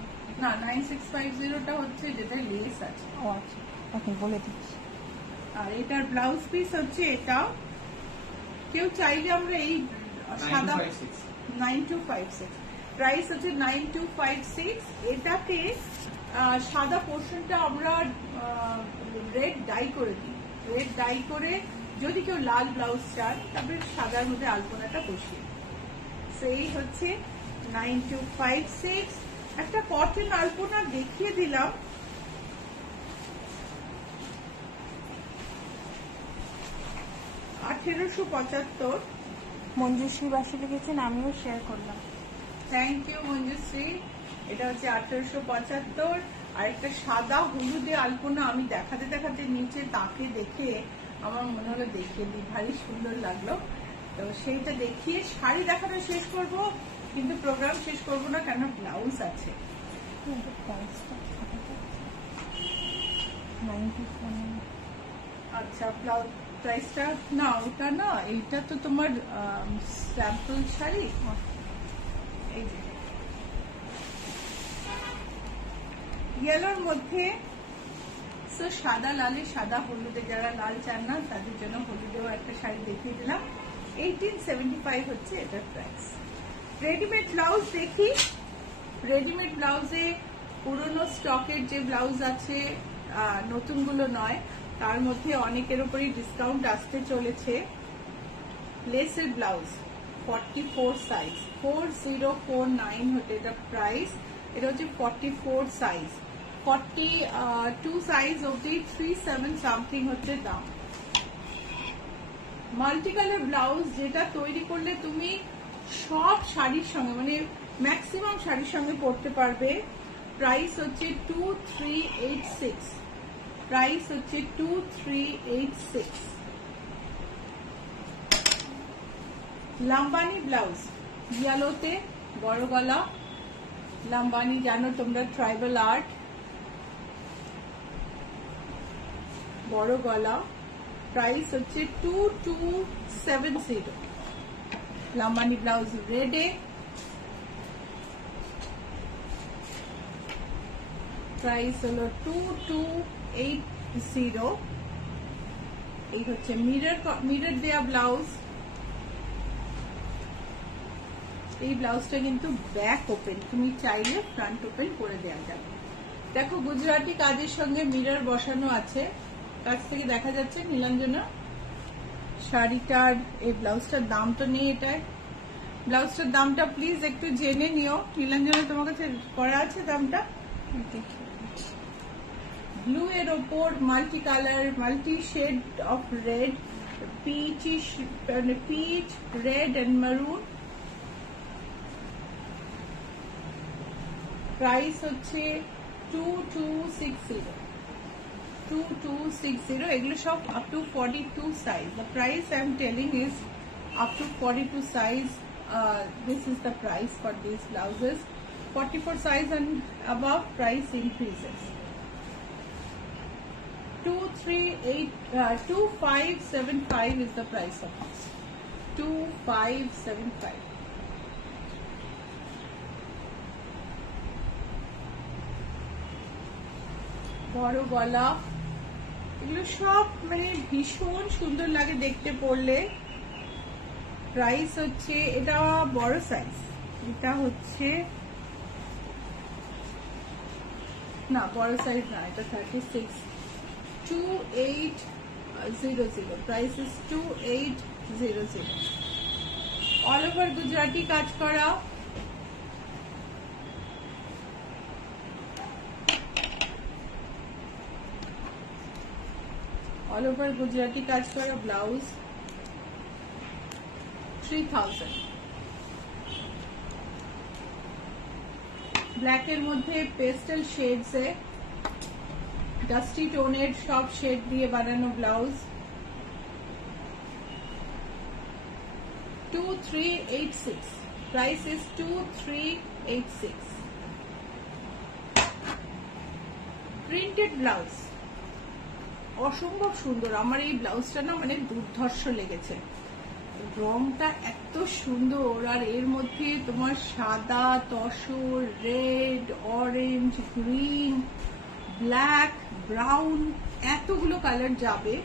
না, 9650টা হচ্ছে যেটা লেস আছে। ও আচ্ছা, ওকে বলে দিচ্ছি। আর এটার ব্লাউজ পিস হচ্ছে এটা। কেউ চাইলে আমরা এই সাদা 9256, প্রাইস হচ্ছে 9256। এটাকে সাদা পোর্শনটা আমরা রেড ডাই করে দিই, রেড ডাই করে যদি কেউ লাল ব্লাউজ চান তারপরে সাদার মধ্যে আলপনাটা বসিয়ে। সেই হচ্ছে 9256। একটা কটন আলপনা দেখিয়ে দিলাম, 1875। মঞ্জুশ্রী বাসী লিখেছেন, আমিও শেয়ার করলাম। Thank you Manjushree. এটা হচ্ছে 1875। আর একটা সাদা হলুদে আলপনা আমি দেখাতে দেখাতে নিচে তাকে দেখে আমার মনে হলো দেখিয়ে দিই, ভারী সুন্দর লাগলো। তো সেইটা দেখিয়ে শাড়ি দেখানো শেষ করব, কিন্তু প্রোগ্রাম শেষ করব না, কেন ব্লাউজ আছে। আচ্ছা, ব্লাউজ প্রাইসটা না, ওটা না, এইটা তো তোমার স্যাম্পল শাড়ি। এই যে ইয়েলোর মধ্যে সাদা লালে, সাদা হলুদে, যারা লাল চান না তাদের জন্য হলুদেও একটা শাড়ি দেখিয়ে দিলাম। 1875 হচ্ছে এটার প্রাইস। রেডিমেড ব্লাউজ দেখি। রেডিমেড ব্লাউজে পুরনো স্টকের যে ব্লাউজ আছে, নতুনগুলো নয়, তার মধ্যে অনেকের উপরই ডিসকাউন্ট আসতে চলেছে। লেসের ব্লাউজ 44 সাইজ, 4049 হতে এটা প্রাইস। এটা হচ্ছে 44 সাইজ, 42 সাইজ অব্দি 37 সামথিং হচ্ছে দাম। মাল্টি কালার ব্লাউজ যেটা তৈরি করলে তুমি সব শাড়ির সঙ্গে মানে ম্যাক্সিমাম শাড়ির সঙ্গে পরতে পারবে। প্রাইস হচ্ছে 2386, প্রাইস হচ্ছে 2386। লাম্বানি ব্লাউজ ইয়েলোতে বড় গলা, লাম্বানি জানো তোমরা ট্রাইবাল আর্ট, বড় গলা, প্রাইস হচ্ছে 2270। লাম্বানি ব্লাউজ রেডে, প্রাইস হলো 2280। এই হচ্ছে মিরর দেয়া ব্লাউজ। এই ব্লাউজটা কিন্তু ব্যাক ওপেন, তুমি চাইলে ফ্রন্ট ওপেন করে দেওয়া যাবে। দেখো গুজরাটি কাজের সঙ্গে মিরর বসানো আছে, কাছ থেকে দেখা যাচ্ছে নীলাঞ্জনা। শাড়িটার এই ব্লাউজটার দাম তো নেই এটায়, ব্লাউজটার দামটা প্লিজ একটু জেনে নিও। নীলাঞ্জনা তোমার কাছে করা আছে দামটা? ব্লু এর ওপর multi colour, multi shade of red, peach, red and maroon. Price হচ্ছে 2260, 2260। এগুলো সব up to 42 size. The price I am telling is up to 42 size. This is the price for these blouses. 44 size and above price increases. 2575 is the price of this. 2575. বড় গলা, এগুলো সব মানে ভীষণ সুন্দর লাগে দেখতে পড়লে। প্রাইস হচ্ছে, এটা বড় সাইজ, এটা হচ্ছে না বড় সাইজ না, এটা 36, 2800। Price is 2800। All over Gujarati কাজ করা, অল ওভার গুজরাটি কাজ করা ব্লাউজ 3000। ব্ল্যাক এর মধ্যে পেস্টেল শেডস এ ডাস্টি টোনের সব শেড দিয়ে বানানো blouse 2386। Price is 2386। Printed blouse অসম্ভব সুন্দর। আমার এই ব্লাউজটা না মানে দুর্ধর্ষ লেগেছে, রংটা এত সুন্দর, আর এর মধ্যে তোমার সাদা, tussar, red, orange, green, black, brown, এতগুলো কালার যাবে,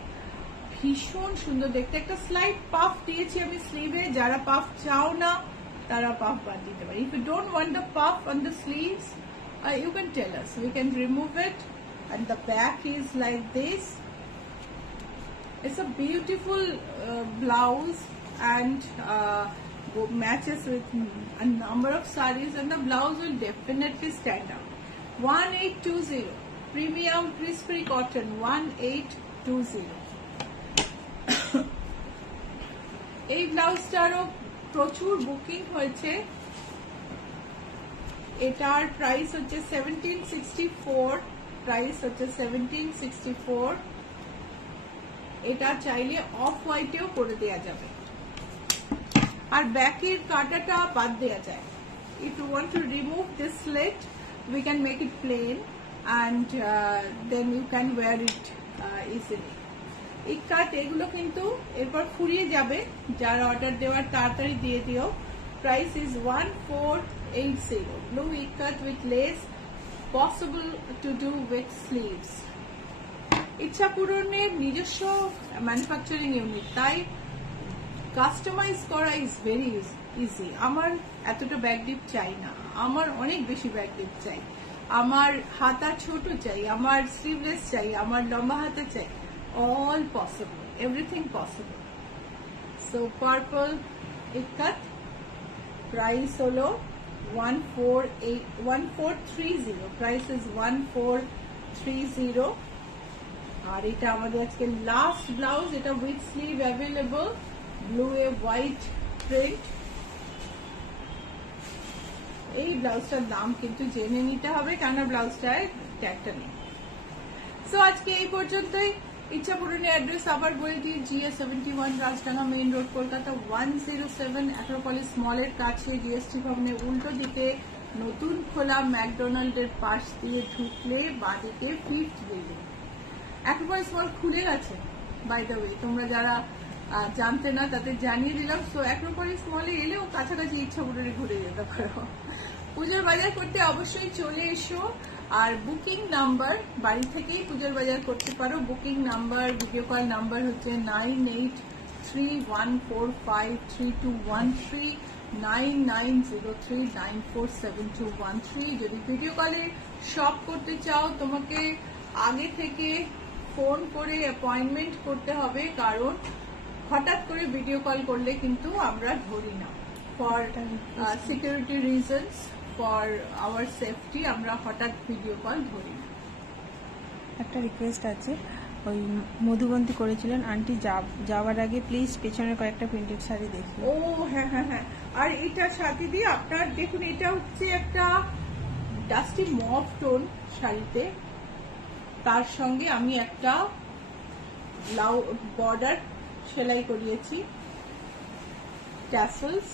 ভীষণ সুন্দর দেখতে। একটা স্লাইড পাফ দিয়েছি আমি স্লিভে, যারা পাফ চাও না তারা পাফ বাদ দিতে পারে। If you don't want the puff on the sleeves, you can tell us, we can remove it, and the back is like this. It's a beautiful blouse and matches with a number of sarees, and the blouse will definitely stand out. 1820 premium crispy cotton 1820। এই ব্লাউজটারও প্রচুর booking হয়েছে। এটার price হচ্ছে 1764, price হচ্ছে 1764। এটা চাইলে of হোয়াইটেও করে দেয়া যাবে, আর ব্যাকের কাটাটা বাদ দেয়া যায়। If you want to remove this slit, we can make it plain, and then you can wear it easily. ইকাত এগুলো কিন্তু এরপর ফুরিয়ে যাবে, যার অর্ডার দেওয়ার তাড়াতাড়ি দিয়ে দিও। Price is 1480। Blue ইকাত with less, possible to do with sleeves. ইচ্ছা পূরণের নিজস্ব ম্যানুফ্যাকচারিং ইউনিট, তাই কাস্টমাইজ করা ইজ ভেরি ইজি। আমার এতটা ব্যাক ডিপ চাই না, আমার অনেক বেশি ব্যাক ডিপ চাই, আমার হাতা ছোট চাই, আমার স্লিভলেস চাই, আমার লম্বা হাতা চাই। All possible, everything possible. So purple ikat price হলো 1430। Price is 1430। আর এটা আমাদের আজকে লাস্ট ব্লাউজ, এটা with sleeve available, blue a white print. এই ব্লাউজটার দাম কিন্তু জেনে নিতে হবে, কেননা ব্লাউজটায় ট্যাগটা নেই। সো আজকে এই পর্যন্তই। ইচ্ছাপুরনের অ্যাড্রেস আবার বলে দিই, GA71, Rajdanga main road, Kolkata 107, Acropolis মলের কাছে, জিএসটি ভবনের উল্টো দিকে নতুন খোলা ম্যাকডোনাল্ডের পাশ দিয়ে ঢুকলে বাঁদিকে 5th বিল্ডিং। অ্যাক্রোপলিস মল খুলে গেছে বাই দ্য ওয়ে, তোমরা যারা জানতে না তাদের জানিয়ে দিলাম। সো অ্যাক্রোপলিস মলে এলেও কাছাকাছি ইচ্ছাপুরনে ঘুরে যেতে পারো। পুজোর বাজার করতে অবশ্যই চলে এসো। আর বুকিং নাম্বার, বাড়ি থেকেই পুজোর বাজার করতে পারো। Booking number, video call number হচ্ছে 9831453213, 9903947213। যদি ভিডিও কলে শপ করতে চাও তোমাকে আগে থেকে ফোন করে অ্যাপয়েন্টমেন্ট করতে হবে, কারণ হঠাৎ করে ভিডিও কল করলে কিন্তু আমরা ধরি না। For security reasons, for our safety আমরা হঠাৎ ভিডিও কল ধরি না। একটা রিকোয়েস্ট আছে, ওই মধুবন্তী করেছিলেন আন্টি, যাওয়ার আগে প্লিজ পেছনের কয়েকটা প্রিন্টেড শাড়ি দেখি। ও হ্যাঁ হ্যাঁ হ্যাঁ, আর এটার সাথে দিয়ে আপনার দেখুন, এটা হচ্ছে একটা ডাস্টি মভ টোন শাড়িতে, তার সঙ্গে আমি একটা বর্ডার সেলাই করিয়েছি, ট্যাসেলস,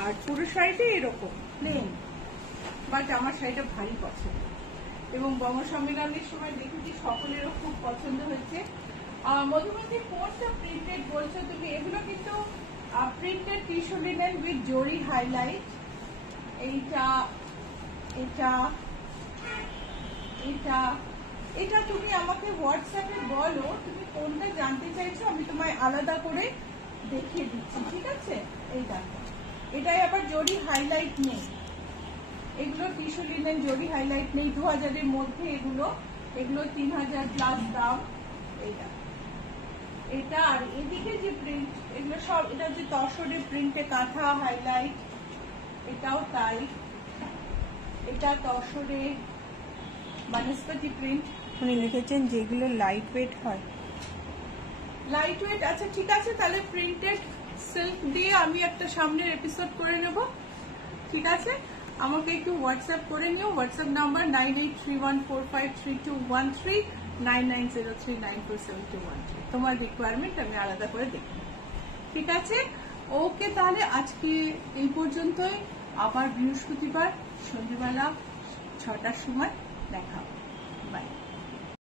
আর পুরো শাড়িটা এরকম প্লেন, বাট আমার শাড়িটা ভারী পছন্দ এবং বঙ্গ সম্মেলনের সময় দেখেছি সকলেরও খুব পছন্দ হয়েছে। মধুমতি কোনটা প্রিন্টেড বলছো তুমি? এগুলো কিন্তু প্রিন্টেড টিস্যু লিনেন উইথ জরি হাইলাইট। এইটা এটা এটা এটা তুমি আমাকে হোয়াটসঅ্যাপে বলো তুমি কোনটা জানতে চাইছো, আমি তোমায় আলাদা করে দেখিয়ে দিচ্ছি, ঠিক আছে? এই দেখো, এটাই আবার জরি হাইলাইট নেই, এগুলো টিস্যু লিনেন জরি হাইলাইট নেই, 2000 এর মধ্যে এগুলো 3000 প্লাস দাম। এইটা এটা আর এদিকে যে প্রিন্ট, এগুলো সব, এটা যে তসরের প্রিন্টে কাঁথা হাইলাইট, এটাও তাই, এটা তসরে বনস্পতি প্রিন্ট। উনি লিখেছেন যেগুলো লাইট ওয়েট হয়। লাইট ওয়েট, আচ্ছা ঠিক আছে, তাহলে প্রিন্টেড সিল্ক দিয়ে আমি একটা সামনের এপিসোড করে নেব, ঠিক আছে? আমাকে একটু হোয়াটসঅ্যাপ করে নিও। WhatsApp number 9831453213, 9903947213। তোমার রিকোয়ারমেন্ট আমি আলাদা করে দেখব, ঠিক আছে? ওকে, তাহলে আজকে এই পর্যন্তই। আবার বৃহস্পতিবার সন্ধ্যেবেলা 6টার সময় দেখা হবে।